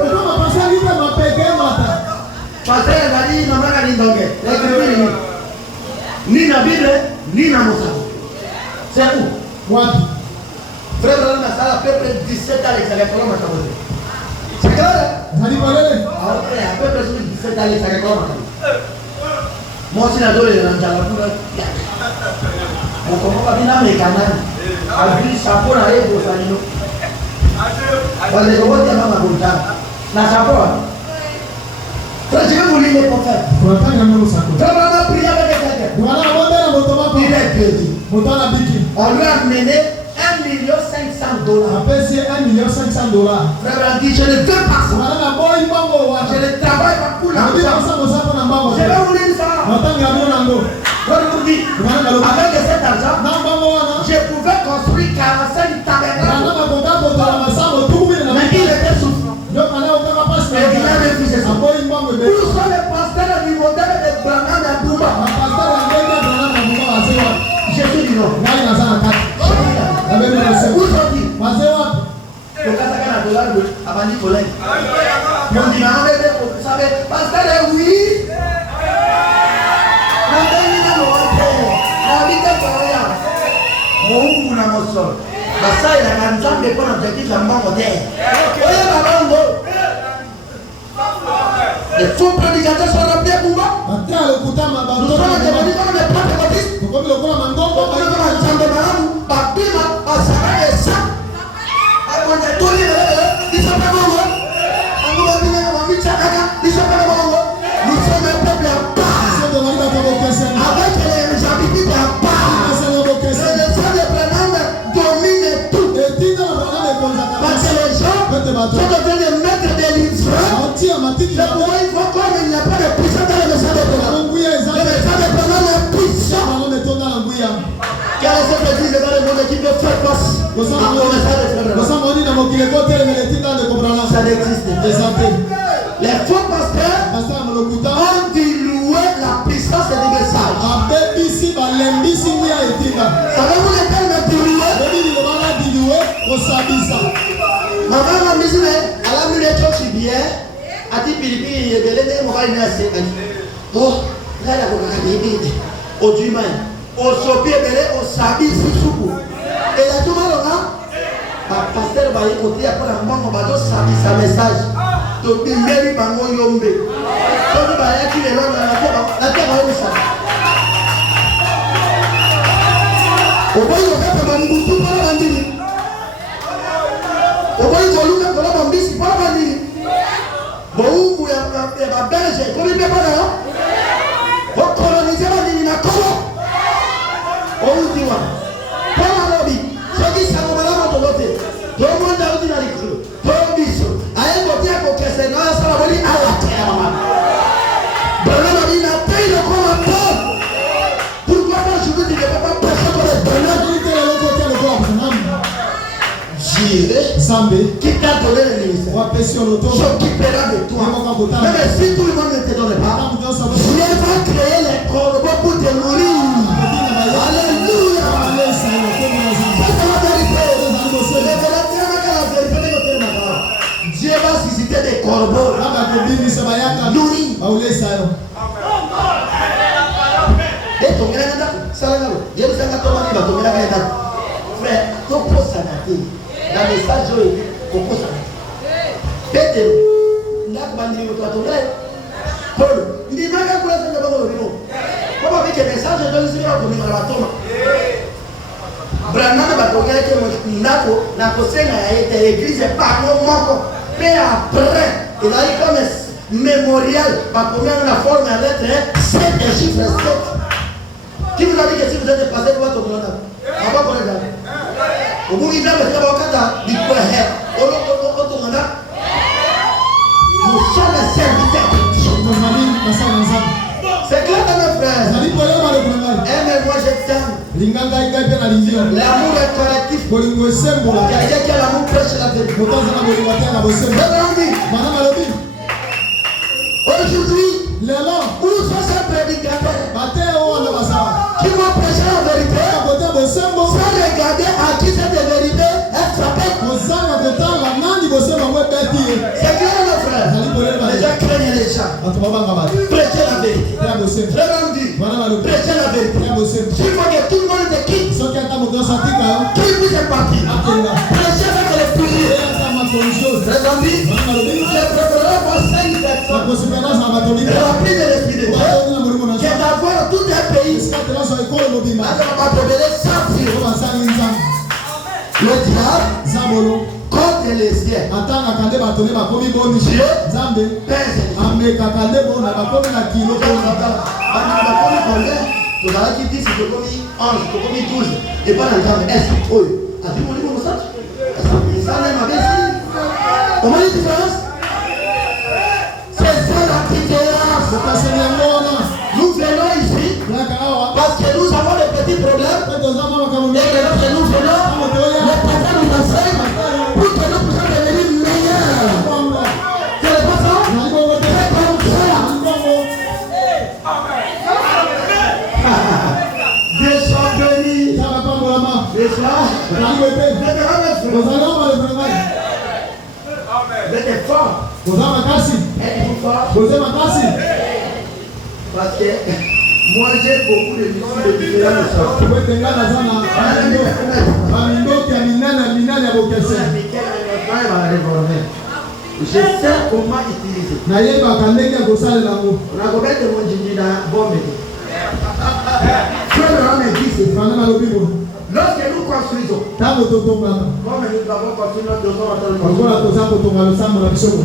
donc l'écriture ni la Bible, ni la Moussa. C'est où? Wapi? Frère, on a ça à peu près 17 ans, ça va comment m'attendre. C'est clair? Zali balele. Après, à peu près 17 ans, ça va comment m'attendre. Moi aussi, la douleur est dans la poule. On comprend pas bien les canaux. Avec le chapeau, là, et pour ça, nous. On les voit bien dans la boule. La chapeau. Frère, je vais vous lire les prophètes. On va pas y aller au sac. Quand on a prié avec quelqu'un, Voilà, on va dans votre il est guéri. Motana Biki. On lui a amené $1,500,000. Après, c'est $1,500,000. Frère a dit, je ne veux pas ça. Voilà, la boy, bango, wa. Je ne travaille pas pour La vie, l'argent. on s'en va pour la bango. Je vais vous dire ça. Motana Gabon Nango. Quand vous dites, avec cet argent, Non, bango, wana. je pouvais construire 45 tabernacles. Nana makonda kotola masango tukubi na Mais il était souffrant. donc ana okaka passe Mais il a refusé ça. boy bango be. Où sont les pasteurs du modèle de Branham à Douba? Pasteur wa ngeke bana na muma wazewa. Je suis du nom. Ngai na sana kati. Abe na Où sewa. sont-ils? Wazewa. Le cas à $1 a vendu collègue. Mon dimanche, vous savez, pasteur, oui. Mungu na mosolo basai la kanzambe pona mtakiti la mbango de oya na bango les faux prédicateurs sont rappelés Bouba Batia lokutama ba. nous sommes devenus comme les prêtres baptistes Comme le kola mangongo on a comme nzambe malamu bapima basara esa akonde toli isapa bongo ango babina na mamicha kaka isapa bongo nous sommes un peuple à part c'est de la ko question. avec les habitudes à part les gens de Branham dominent tout. Parce que les gens sont devenus des maîtres des livreurs. C'est pourquoi il faut comme il n'y a pas de puissance dans le message de Branham. Le message de Branham est puissant. Quelle est cette église dans le monde qui peut faire face au message de Branham? Ça n'existe pas. Les faux pasteurs ont dilué la puissance du message. Savez-vous les termes dilué? Maman m'a mis à la minute de bien. A dit Philippe, il est belé de moi, il est assez. Oh, là, il a beaucoup de au du mal. Au sopi belé, au sabi, sous et la tout mal, pasteur va écouter après la maman, on va donner sa message. Donc, il mérite bango yombe. Donc, il va y aller dans la terre, va y ça. Au bout de la terre, il va y aller. Au bout de la terre, il va y aller. Bon, il y a ma belge, comment il ne peut pas là? Vous colonisez la ligne à Congo. On vous dit, pas la lobby. Ce qui s'est envolé dans ton côté. Tout le monde a dit dans les creux. Tout le monde a un côté à côté, c'est non, ça va aller à la terre, maman. Branham a dit, la paix de commentaire. Pourquoi pas je vous dis, il ne peut pas prêcher pour les Branham? J'irai. Qui t'a donné le ministère? S'occupera de toi. Même si tout le monde ne te donne pas, Dieu va créer les corbeaux pour te nourrir. Alléluia. Dieu va susciter des corbeaux. Nourrir. Et ton grand ça va. Dieu vous a commandé ton grand frère, ton poste à la tête. La message est au poste à la tête. Pétez. N'a pas dit au plateau. Paul, il dit ma grand place de bon bureau. Comment avec les messages de Dieu sur la tombe. Branham va toquer que nako na kosenga ya été église par le moko. Mais après, il a eu comme mémorial, va combien la forme à lettre 7 et chiffre 7. Qui vous a dit que si vous êtes passé pour votre commandant? On va connaître ça. Au bout il a le travail du poète. Nous sommes les serviteurs de Dieu. C'est clair dans mes frères. Aimez-moi, je t'aime. L'amour est collectif. Quelqu'un qui a l'amour prêche la vérité. Aujourd'hui, où sont ces prédicateurs qui vont prêcher la vérité sans regarder à qui cette vérité est frappée? C'est clair, mon frère. Les gens craignent les gens. Prêchez la vérité. ont dit, je préférerais voir 5 personnes remplis de l'esprit de Dieu que d'avoir tout un pays. Alors on va préférer 100 filles. Le diable contre les cieux. Dieu pèse. Tu vas qui dit si tu commis 11, tu commis 12 et pas dans le temps est oh a dit mon livre ça ça n'est ma belle comment est la différence c'est ça la différence nous venons ici parce que nous avons des petits problèmes et que lorsque nous venons les parents nous enseignent pour que nous puissions devenir meilleurs c'est pas ça c'est comme ça. Dieu soit béni. Dieu vous êtes fort. Êtes-vous fort? Parce que moi j'ai beaucoup de missions de différents sortes. Je sais comment utiliser. On a combien de monde qui dit bon lorsque nous construisons, comme nous avons construit notre maison,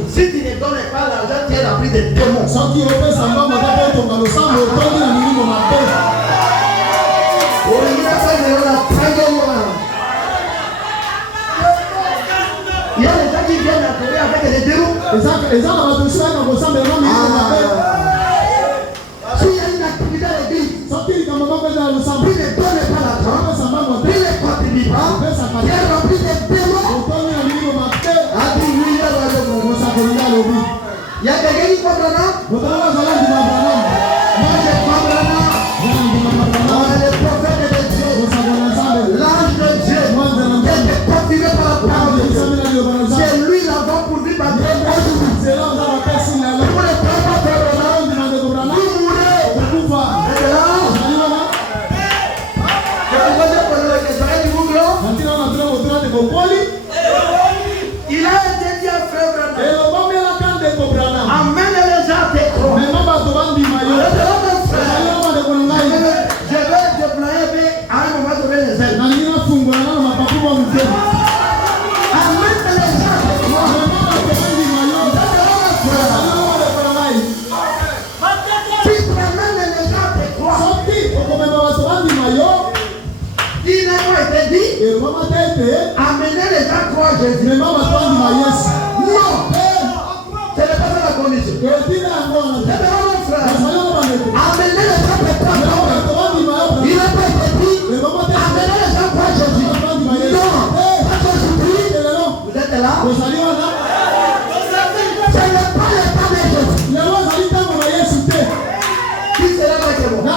si tu ne donnes pas l'argent, tu es la prise des démons. Il y a des gens qui viennent à trouver avec des démons. S'il y a une activité à l'église, il ne donne pas l'argent, il ne contribue pas, il est rempli de démons. Il y a quelqu'un qui croit Branham? Moi je crois Branham. On est le prophète de Dieu, l'ange de Dieu, qui est confirmé par la parole de Dieu. C'est lui l'avant pour lui par Dieu. Pour les prophètes de Branham, vous mourrez. Il a été dit à frère Branham, amène les gens à tes croix. Je vais déployer à un moment donné les ailes. Amène les gens à tes croix. Si tu amènes les gens à tes croix, il n'a pas été dit, amener les gens à croire Jésus. Non, ce n'est pas ça la condition. C'est pas mon frère. Amener les gens à croire. Il n'a pas été dit, amener les gens à croire Jésus. Non, parce qu'aujourd'hui, vous êtes là. Ce n'est pas le temps de Jésus. Qui sera avec moi?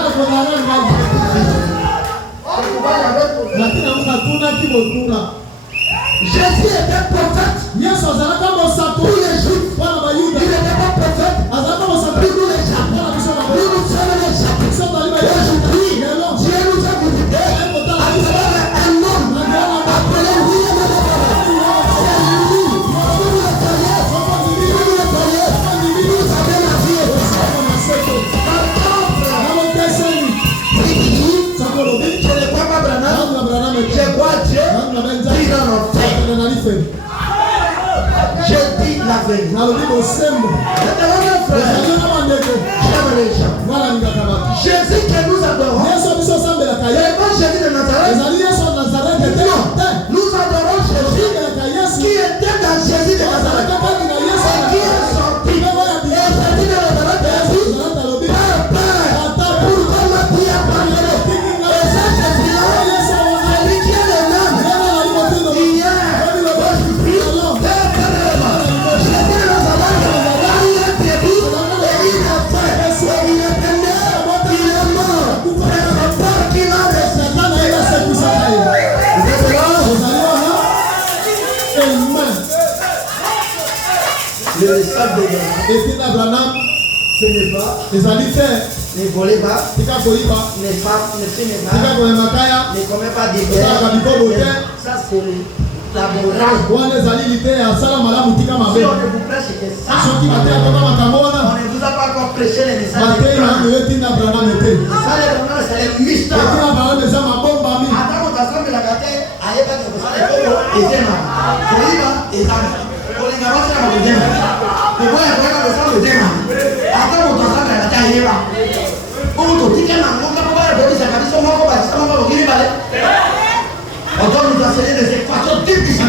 Jésus était prophète. Tous les Juifs. Il n'était pas prophète. Tous les Japons. Nous sommes les Japons. Aujourd'hui, Dieu nous a visité à travers un homme appelé William Branham. C'est lui. Vous le voyez. Vous avez la vie. Je ne crois pas Branham. Je crois Dieu. Dit dans notre tête. Je dis la vérité. J'aime les gens. Jésus que nous adorons. C'est pas Jésus de Nazareth. Non. Nous adorons Jésus qui était dans Jésus de Nazareth. Et qui est sorti. Et Jésus de Nazareth a dit, Père, pourquoi m'as-tu abandonné? Et ça, Jésus-là, c'est lui qui est le même. Hier, aujourd'hui, éternellement. Jésus de Nazareth, il est prévu, et il est fait, et il est béni, il est mort. C'est le père qui l'a laissé. Vous êtes là? Le message de Branham, ce n'est pas, ne volez pas, ne fumez pas, ne commet pas des guerres. Ça c'est laboral. Si on ne vous prêche que ça, on ne vous a pas encore prêché les messages. Ça, les Branham, c'est les mystères. Attends, on t'assemble la gâte, aïe, pas que vous savez, et Zema. Koliba, et Zama. Koliba, c'est la Zema. Et moi, je vais vous le Zema. Attends, on t'assemble la gâte, aïe, pas. On te dit que maman, on va voir le bébé, ça va dire, on va voir, ça va voir, on va voir. On doit nous enseigner des équations typiques.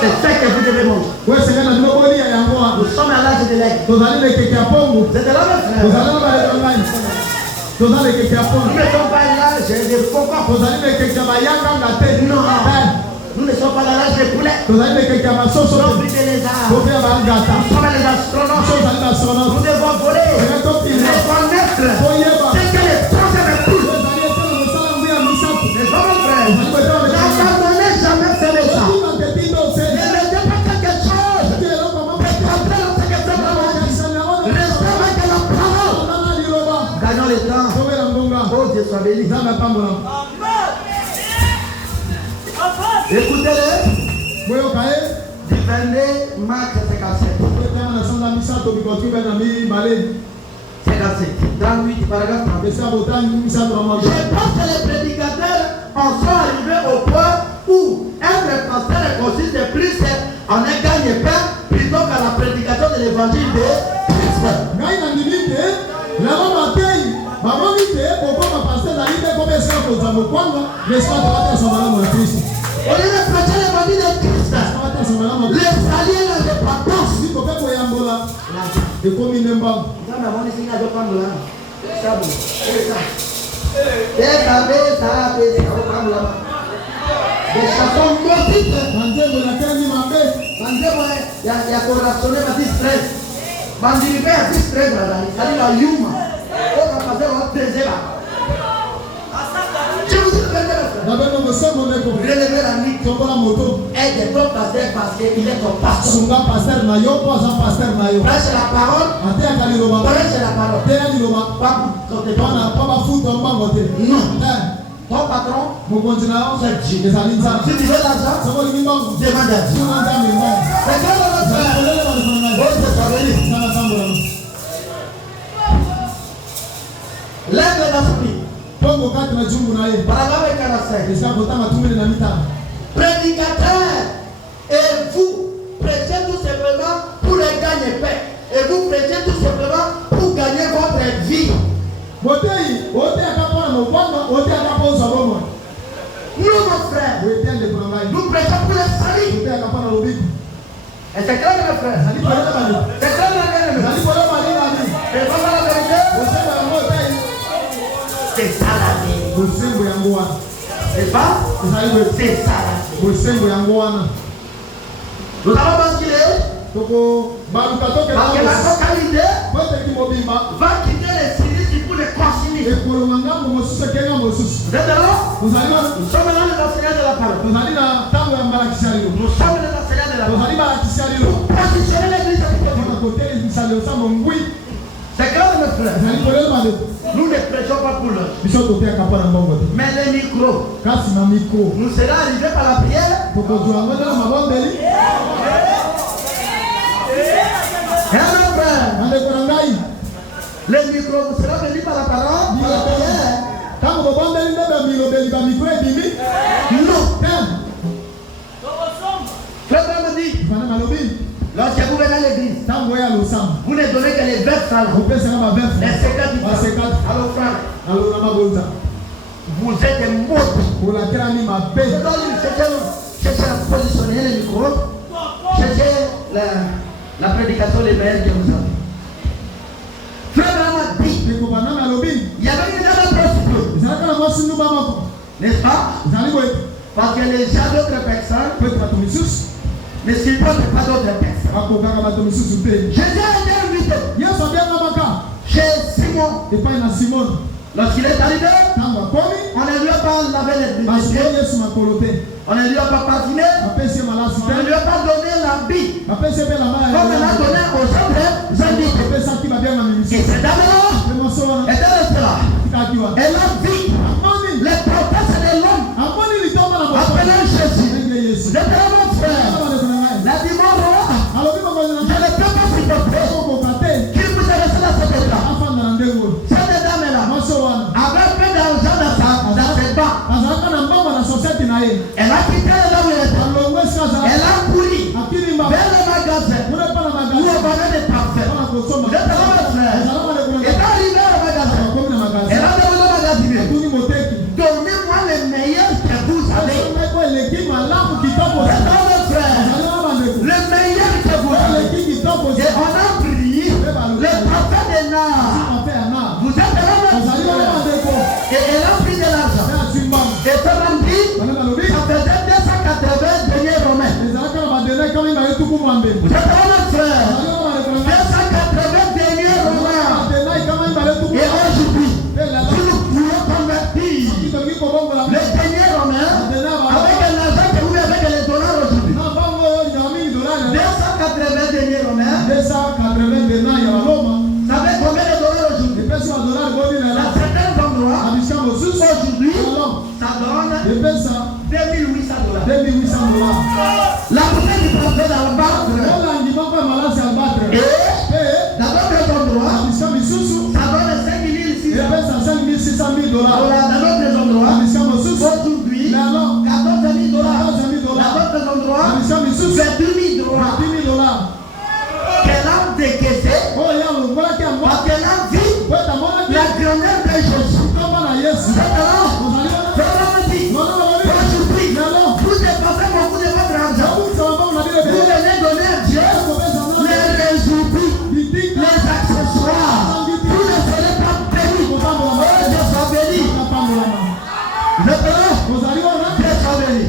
C'est ça que vous devez montrer. Nous sommes à l'âge de l'aigle. Vous êtes là, mes frères. Nous ne sommes pas à l'âge de coca. Non. Nous ne sommes pas à l'âge de poulet. Nous sommes les lézards. Nous sommes les astronautes. Nous devons voler. Nous devons naître. C'est que les projets me poussent. Les hommes frères. N'abandonnez jamais ces messages. Gagnons le temps. Oh Dieu soit béni. Écoutez-le. Du 22 Marc 57. 38 paragraphe 30. Je pense que les prédicateurs en sont arrivés au point où être pasteur consiste plus en un gagne-pain plutôt qu'à la prédication de l'évangile de Christ. Au lieu de prêcher l'évangile de Christ, les alliés ne les pas tous. Des chansons maudites. Il y a corruptionné ma 13. Bandiribe à 13, il s'agit de Yuma. On va passer au deuxième. Je vous ai relevé la nuit. Aide ton pasteur parce qu'il est ton pasteur. Prêche la parole. Prêche la parole. Non. Ton patron, c'est Dieu. Si tu veux l'argent, demande à Dieu. C'est que lève l'esprit. Paragraphe 45. Prédicateur, et vous prêchez tout simplement pour les gagner paix. Et vous prêchez tout simplement pour gagner votre vie. Nous, nos frères, nous prêchons pour les salut. Et c'est clair, mes frères. C'est clair, mes frères. C'est ça la vie. C'est pas? C'est ça la vie. Nous allons basculer. Parce que la localité va quitter les sinistres pour les consigner. Vous êtes là? Nous sommes là les enseignants de la parole. Nous sommes les enseignants de la parole. Pour positionner l'église. C'est clair, mes frères. frère, nous ne prêchons pas pour l'heure. Mais les micros, nous serons arrivés par la prière. Hello, frère. Les micros, vous serez venus par la parole, par la prière. Non. Frère me dit, lorsque vous venez à l'église, vous ne donnez que les versets. Les 50. Alors frère, vous êtes des mots. Cherchez à positionner le micro. Cherchez la prédication les meilleures que vous avez. Frère m'a dit, il y avait une autre prostituée. N'est-ce pas? Parce que les gens d'autres personnes ne supportent pas d'autres personnes. Jésus a été invité chez Simon. Lorsqu'il est arrivé, on ne lui a pas lavé les pieds, on ne lui a pas parfumé, on ne lui a pas donné l'habit, comme on a donné aux autres invités. Et cette dame-là était restée là. Elle a vu les protestes de l'homme appelé Jésus. Je te mon frère, la dimanche, je ne peux pas supporter qu'il vous ait resté dans cet état. Cette dame-là avait peu d'argent dans ses bancs. Elle a quitté là où elle était. Elle a couru vers le magasin où on vendait des parfums. Je te mon frère, elle est arrivée au magasin. Elle a demandé au magasinier, donnez-moi les meilleurs que vous avez. Le meilleur que vous avez. Et on a pris les parfums de Nard. Vous êtes là. Et elle a pris de l'argent. Et ça m'a dit, ça faisait 280 deniers romains. Vous êtes là, mon frère. 280 deniers romains. Et aujourd'hui, si nous pouvons convertir les deniers romains avec l'argent que vous avez avec les dollars aujourd'hui. 280 deniers romains. Ça fait combien de dollars aujourd'hui? Dans certains endroits, aujourd'hui, ça donne 2800 dollars. La bouteille du prophète d'albâtre. Et dans d'autres endroits, ça donne 5600 dollars. Dans d'autres endroits, aujourd'hui, 14 000 dollars. Dans d'autres endroits, 28 000 dollars. Qu'elle a décaissé parce qu'elle a vu la grandeur de Jésus. Aujourd'hui, vous dépensez beaucoup de votre argent. Vous venez donner à Dieu les résultats, les accessoires. Vous ne serez pas bénis. Oh, je sois béni. Je sois béni.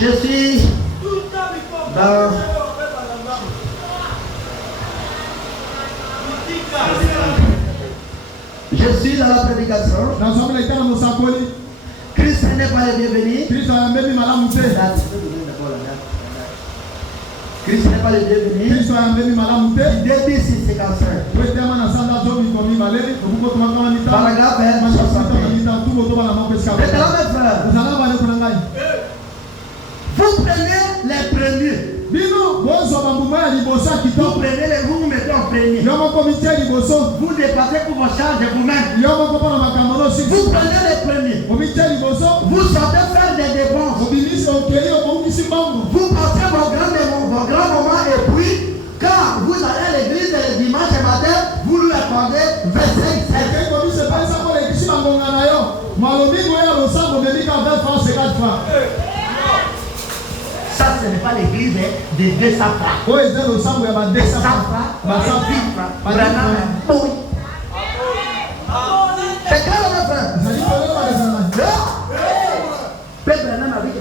Je suis dans... Je suis dans la prédication. Christ n'est pas le bienvenu. Christ n'est pas le bienvenu. Début 655. Paragraphe 61. Vous prenez les premiers. Vous prenez les vous mettez en premier. Vous dépassez pour vos charges vous-même. Vous prenez les premiers. Vous sortez faire des dépenses. Vous passez vos grands moments et puis quand vous allez à l'église le dimanche matin, vous lui accordez 25 cents. Ça, ce n'est pas l'église de 200 francs. C'est clair, mon frère. Père Branham a dit que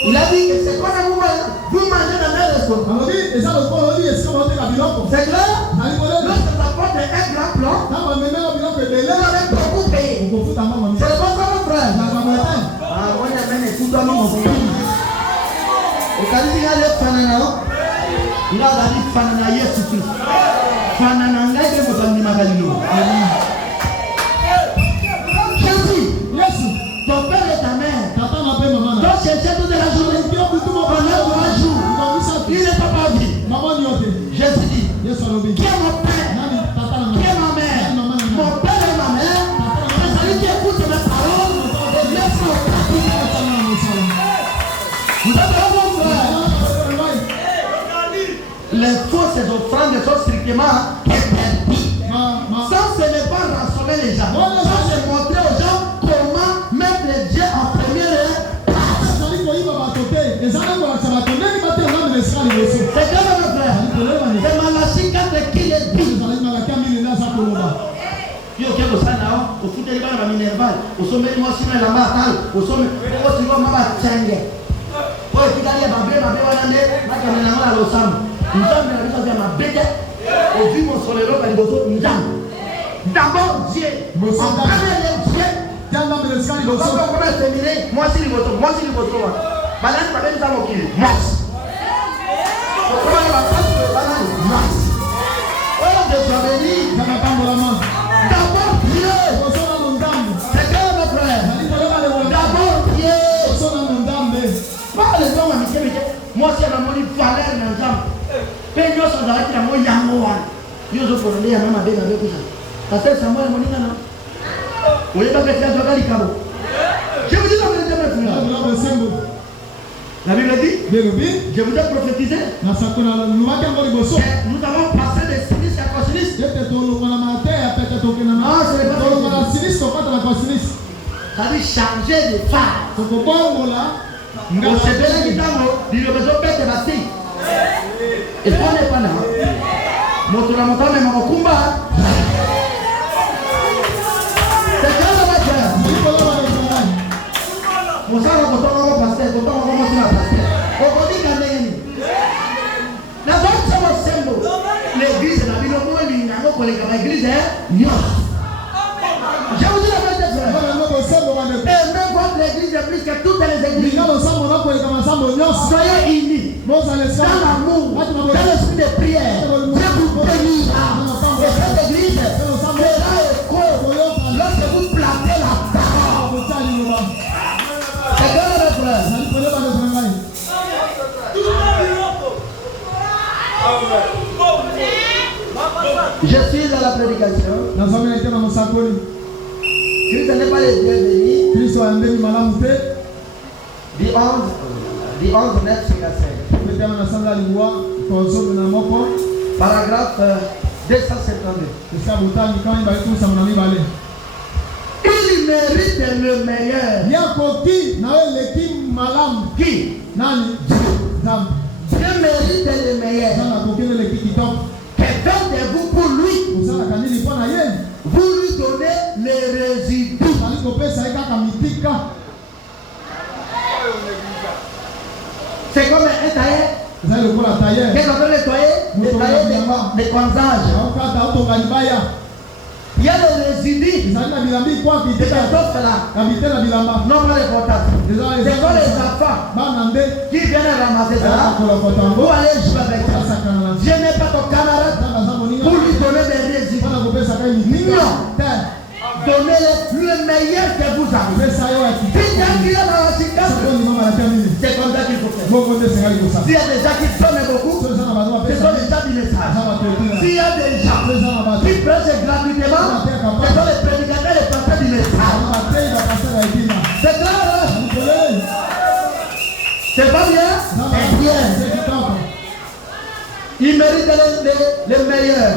il a dit que c'est quoi vous mangez dans le restaurant. C'est clair? Lorsque ça porte un grand plan, vous avez beaucoup payé. C'est pas ça, mon frère. On a même tout dans mon pays. Il a dit Fanana Yesu Christ. Fanana Ngai de Mozambi Magalino. Jésus, ton père et ta mère. Donc chercher toute la journée. Pendant 3 jours. Il n'est pas parti. Jésus dit, qui est mon père? Qui est ma mère? Mon père et ma mère. C'est celui qui écoute mes paroles et laisse mon pratique. Vous avez mon frère. Les fausses offrandes sont strictement interdites. Ça, ce n'est pas rassembler les gens. Ça, c'est montrer aux gens comment mettre Dieu en première place. C'est que mon frère. C'est Malachie 4 qui est dit. Yo ke bosana o futeli bana ba minerval o someli mo sima la matal o someli o sima mama change o tikali ba be wana ne ba kana na ngala lo sam nzambe na biso ya mabete o vi mo solelo ka liboso nzambe d'abord Dieu en premier Dieu dans la ministère liboso ko na terminer moi si liboso banani ba beni samo kile mas o ko na ba passe banani mas o de joveni kana tambola ma d'abord Dieu c'est que mon frère d'abord Dieu pas les hommes amitié moi c'est la moni valeur na nzambe pe nyoso za kila mo yango wana yozo porole ya mama bega bega pasteur Samuel moninga na oye ba kati ya kali kabo je vous dis la vérité maintenant la Bible dit je vous ai prophétisé nous avons passé de sinistre à cosinistre ça dit changer de phase au sebela kitambo lilobezo pete basi et on n'est pas là moto la montagne makumba c'est quand la voiture mon sang va passer pasteur on va passer on va dire quand la voiture c'est mon symbole l'église la Bible moi linga ko les l'église est non je vous dis la vérité frère et même quand l'église est plus que toutes les églises soyez unis dans l'amour dans l'esprit de prière Dieu vous bénira et cette église sera écho lorsque vous plantez la parole c'est que le frère je suis à la prédication Christ n'est pas le Dieu béni. The 11 9 paragraphe 272. Il mérite le meilleur. Qui? Dieu mérite le meilleur. Que faites-vous pour lui? Vous lui donnez les résidus. C'est comme un tailleur. Qu'est-ce qu'on peut le tailler? Le tailler des consages. Il y a les résidus. De cette offre-là. Non, pas les potages. C'est comme les enfants qui viennent ramasser ça pour aller jouer avec ça. Je n'ai pas ton camarade pour lui donner des résidus. Non. Donnez-le le meilleur que vous avez. Si quelqu'un a dans la situation, c'est comme ça qu'il faut faire. S'il y a des gens qui donnent beaucoup, ce sont des gens du message. S'il y a des gens qui prêchent gratuitement, ce sont les prédicateurs et les pasteurs du message. C'est clair, hein? C'est pas bien? C'est bien. Il mérite le meilleur.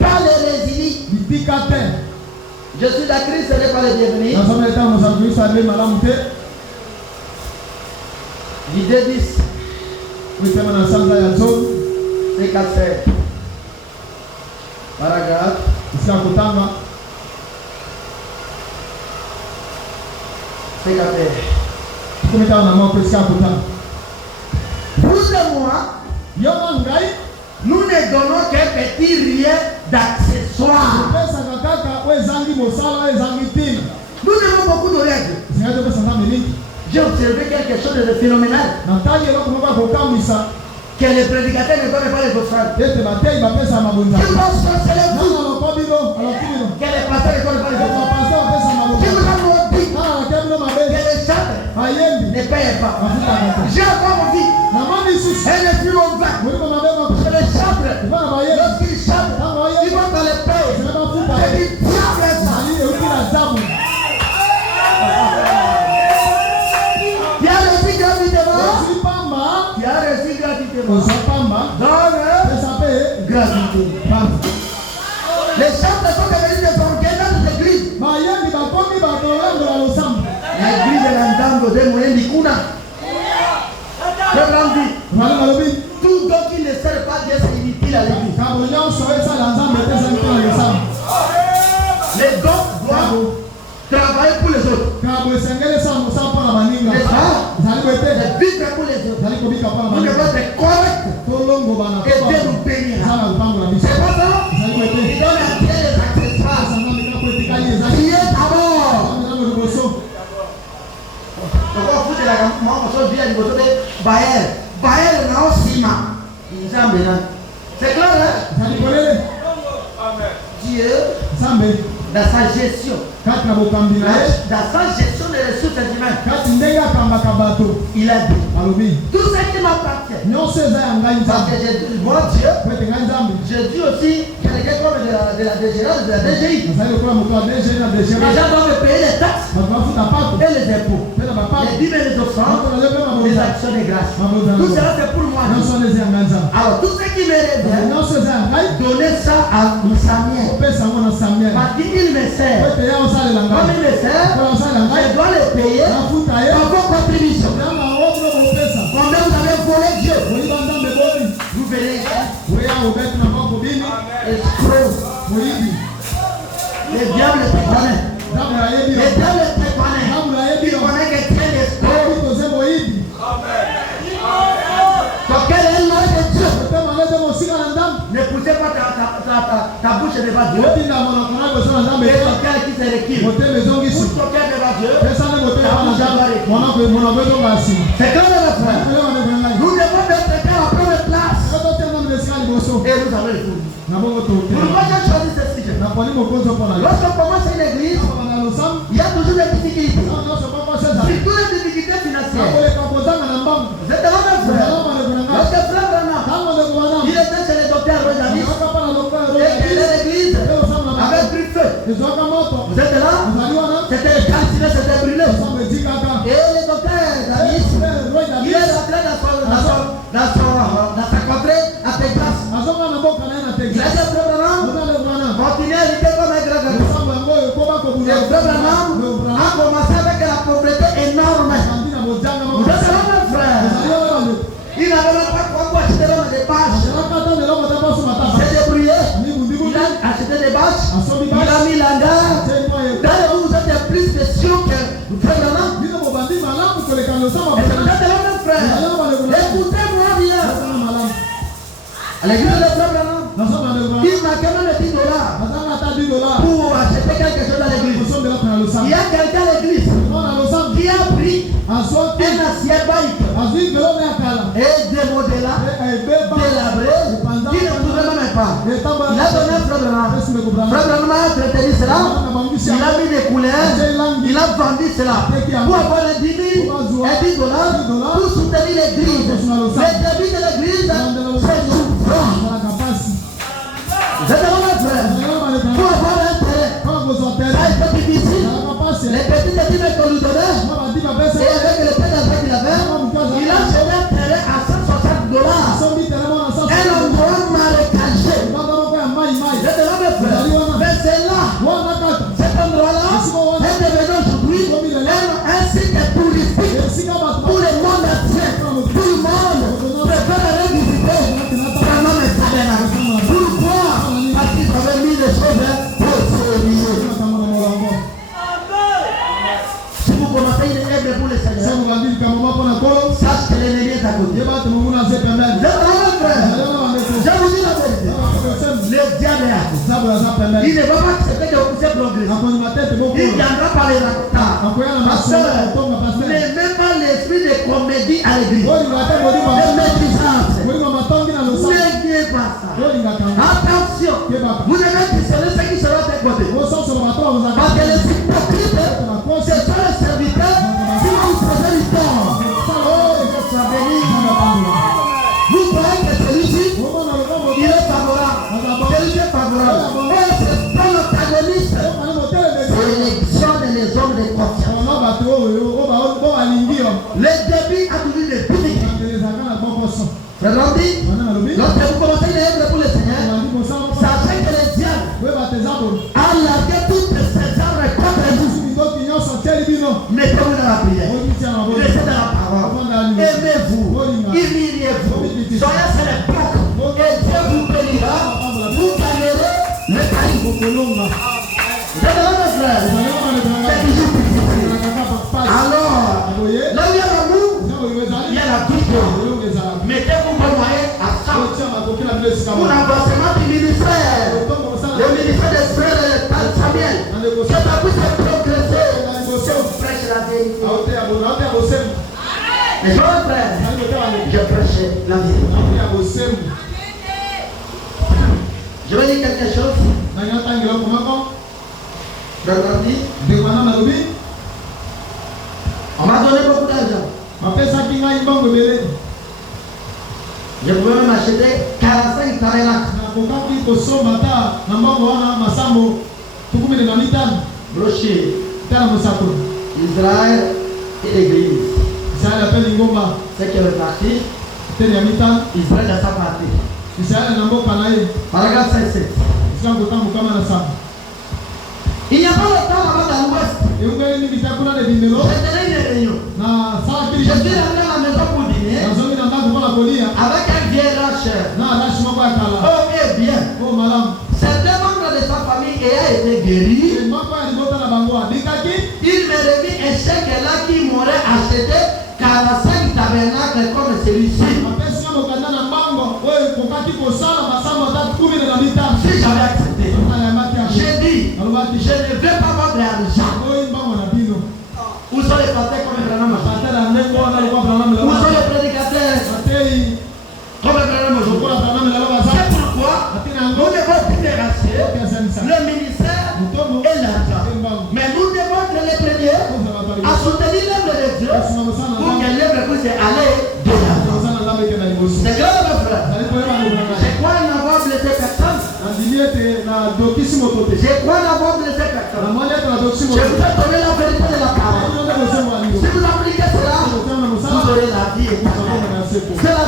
Pas les résidus. Je suis à Christ, ce n'est pas le bienvenu. L'idée 10. C'est 4. Paragraphe. C'est 4. Vous et moi, nous ne donnons qu'un petit rien d'accessoires. Nous n'avons beaucoup de règles. J'ai observé quelque chose de phénoménal. que les prédicateurs ne donnent pas les offrandes. Qui va sorceler vous. Que les pasteurs ne donnent pas les offrandes. Qui vous a maudit. Que les châtres ne payent pas. J'ai encore dit. Elle est plus longtemps. Que les châtres, lorsqu'ils chantent, ils vont dans les pays. C'est du diable ça. Qui a reçu gratuitement. Qui a reçu gratuitement. Donne gratuité. Les châtres sont devenus des organes dans les églises. L'église est l'entendre de Moïse Kuna. Tout don qui ne sert pas Dieu, c'est inutile à l'église. Les dons doivent travailler pour les autres. Les vivre pour les autres. Nous devons être corrects et Dieu nous bénira. C'est pas ça? Il donne à Dieu les accessoires. Qui est d'abord. Pourquoi vous êtes là? Moi, je suis à niveau de Baël. Baël n'a aussi ma. C'est clair, hein? Dieu, dans sa gestion, des ressources humaines, il a dit tout ce qui m'appartient. Parce que moi, Dieu, je dis aussi quelqu'un comme de la DGI. Les gens doivent me payer les taxes et les impôts, les dîmes et les offrandes, les actions de grâce. Tout cela c'est pour moi. Alors tout ce qui me revient, donnez ça à Samuel. Parce qu'il me sert. Comme il me sert, je dois le payer par vos contributions. Combien vous avez volé Dieu? Vous verrez. Escroc. Le diable te connaît. Le diable te connaît. Il connaît que tu es l'escroc. Donc quel est l'œil de Dieu? Ne poussez pas ta bouche devant Dieu. Et ton cœur qui se recule. Pousse ton cœur devant Dieu. C'est comme le frère. Nous devons mettre à la première place. Et nous avons le tour. Pourquoi j'ai choisi ce sujet? Lorsqu'on commence une église, il y a toujours des difficultés. Surtout les difficultés financières. Vous êtes là, mon frère. Lorsque frère Branham, il était chez les docteurs Rojanis, et l'église avait pris feu. Vous êtes là? C'était calciné, c'était brûlé. Et le docteur Davis, il est rentré dans sa contrée à Texas. Il a dit frère Branham, continuez à lutter comme un grand garçon. Et frère Branham a commencé avec la pauvreté énorme. Vous êtes là, mon frère? Il n'avait même pas quoi acheter des bâches. C'est débrouillé. Il a acheté des bâches. Il a mis l'hangar. D'ailleurs, vous êtes plus spéciaux que frère Branham. Et c'est peut-être là, mon frère. Écoutez-moi bien. À l'église de frère Branham, il m'a demandé $10 pour acheter quelque chose à l'église. Il y a quelqu'un à l'église qui a pris un assiette baïque et démodé là, délabré, qui ne pouvait même pas. Il a donné un frère Branham. Frère Branham a traité cela, il a mis des couleurs, il a vendu cela pour avoir les 10 000 et $10 pour soutenir l'église. Le début de l'église, c'est souffrant. Vous êtes là, mon frère? Pour avoir un terrain, ça a été difficile. Les petits études qu'on lui donnait, et avec le peu d'argent qu'il avait, il a acheté un terrain à $160. Un endroit marécagé. Vous êtes là, mes frères? Mais c'est là, cet endroit-là est devenu aujourd'hui un site touristique pour le monde entier. Tout le monde préfère aller visiter. Pourquoi? Parce qu'ils avaient mis les choses pour se si vous commencez une œuvre pour le Seigneur, sache que l'ennemi est à côté. Je vous dis la vérité. Le diable est à côté. Il ne va pas accepter que vous puissiez progresser. Il viendra par les racontars. Ma soeur, ne mets pas l'esprit de comédie à l'église. De médisance. ça. Attention, vous devez discerner ce qui sera de côté. Parce que les hypocrites, ce sont les serviteurs qui vont vous poser du temps. Vous croyez que celui-ci, il est favorable. Celui-ci est favorable. Et c'est pas l'antagoniste. C'est l'élection des hommes de confiance. Le début a toujours des publics. Frère Randy, lorsque vous commencez les œuvres pour le Seigneur, sachez que le diable a largué toutes ses armes contre vous. Mettez-vous dans la prière. Restez dans la parole. Aimez-vous. Humiliez-vous. Soyez sur les blocs. Et Dieu vous bénira. Vous gagnerez le pays. C'est de l'homme, frère. C'est toujours difficile. Alors, là où il y a l'amour, il y a la douceur. Mettez-vous bon moyen à ça. Pour l'avancement du ministère. Le ministère des frères Samuel. C'est pas pour se progresser. C'est prêche la vérité. Mais je frère, je prêche la vérité. Je vais dire quelque chose. On m'a donné beaucoup d'argent. Je pouvais même acheter 45 tabernacles. Brochure. Israël et l'Église. C'est qui est reparti. Israël dans sa partie. Paragraphe 57. Il n'y a pas de temps là-bas dans l'Ouest. J'ai donné une réunion. Je suis rentré à la maison pour dîner avec un vieil racheur. Oh, eh bien. Certains membres de sa famille ayant été guéris, il me remet un chèque là qui m'aurait acheté 45 tabernacles comme celui-ci. Si j'avais accepté, j'ai dit, je ne veux pas votre argent. Où sont les pasteurs comme Branham? Où sont les prédicateurs comme Branham? C'est pourquoi nous devons différencier le ministère et l'argent. Mais nous devons être les premiers à soutenir l'œuvre de Dieu pour que l'œuvre puisse aller de l'argent. C'est clair, mon frère? Je crois n'avoir blessé personne. Je crois n'avoir blessé personne. Je vous ai donné la vérité de la parole. Si vous appliquez cela, vous aurez la vie éternelle. C'est la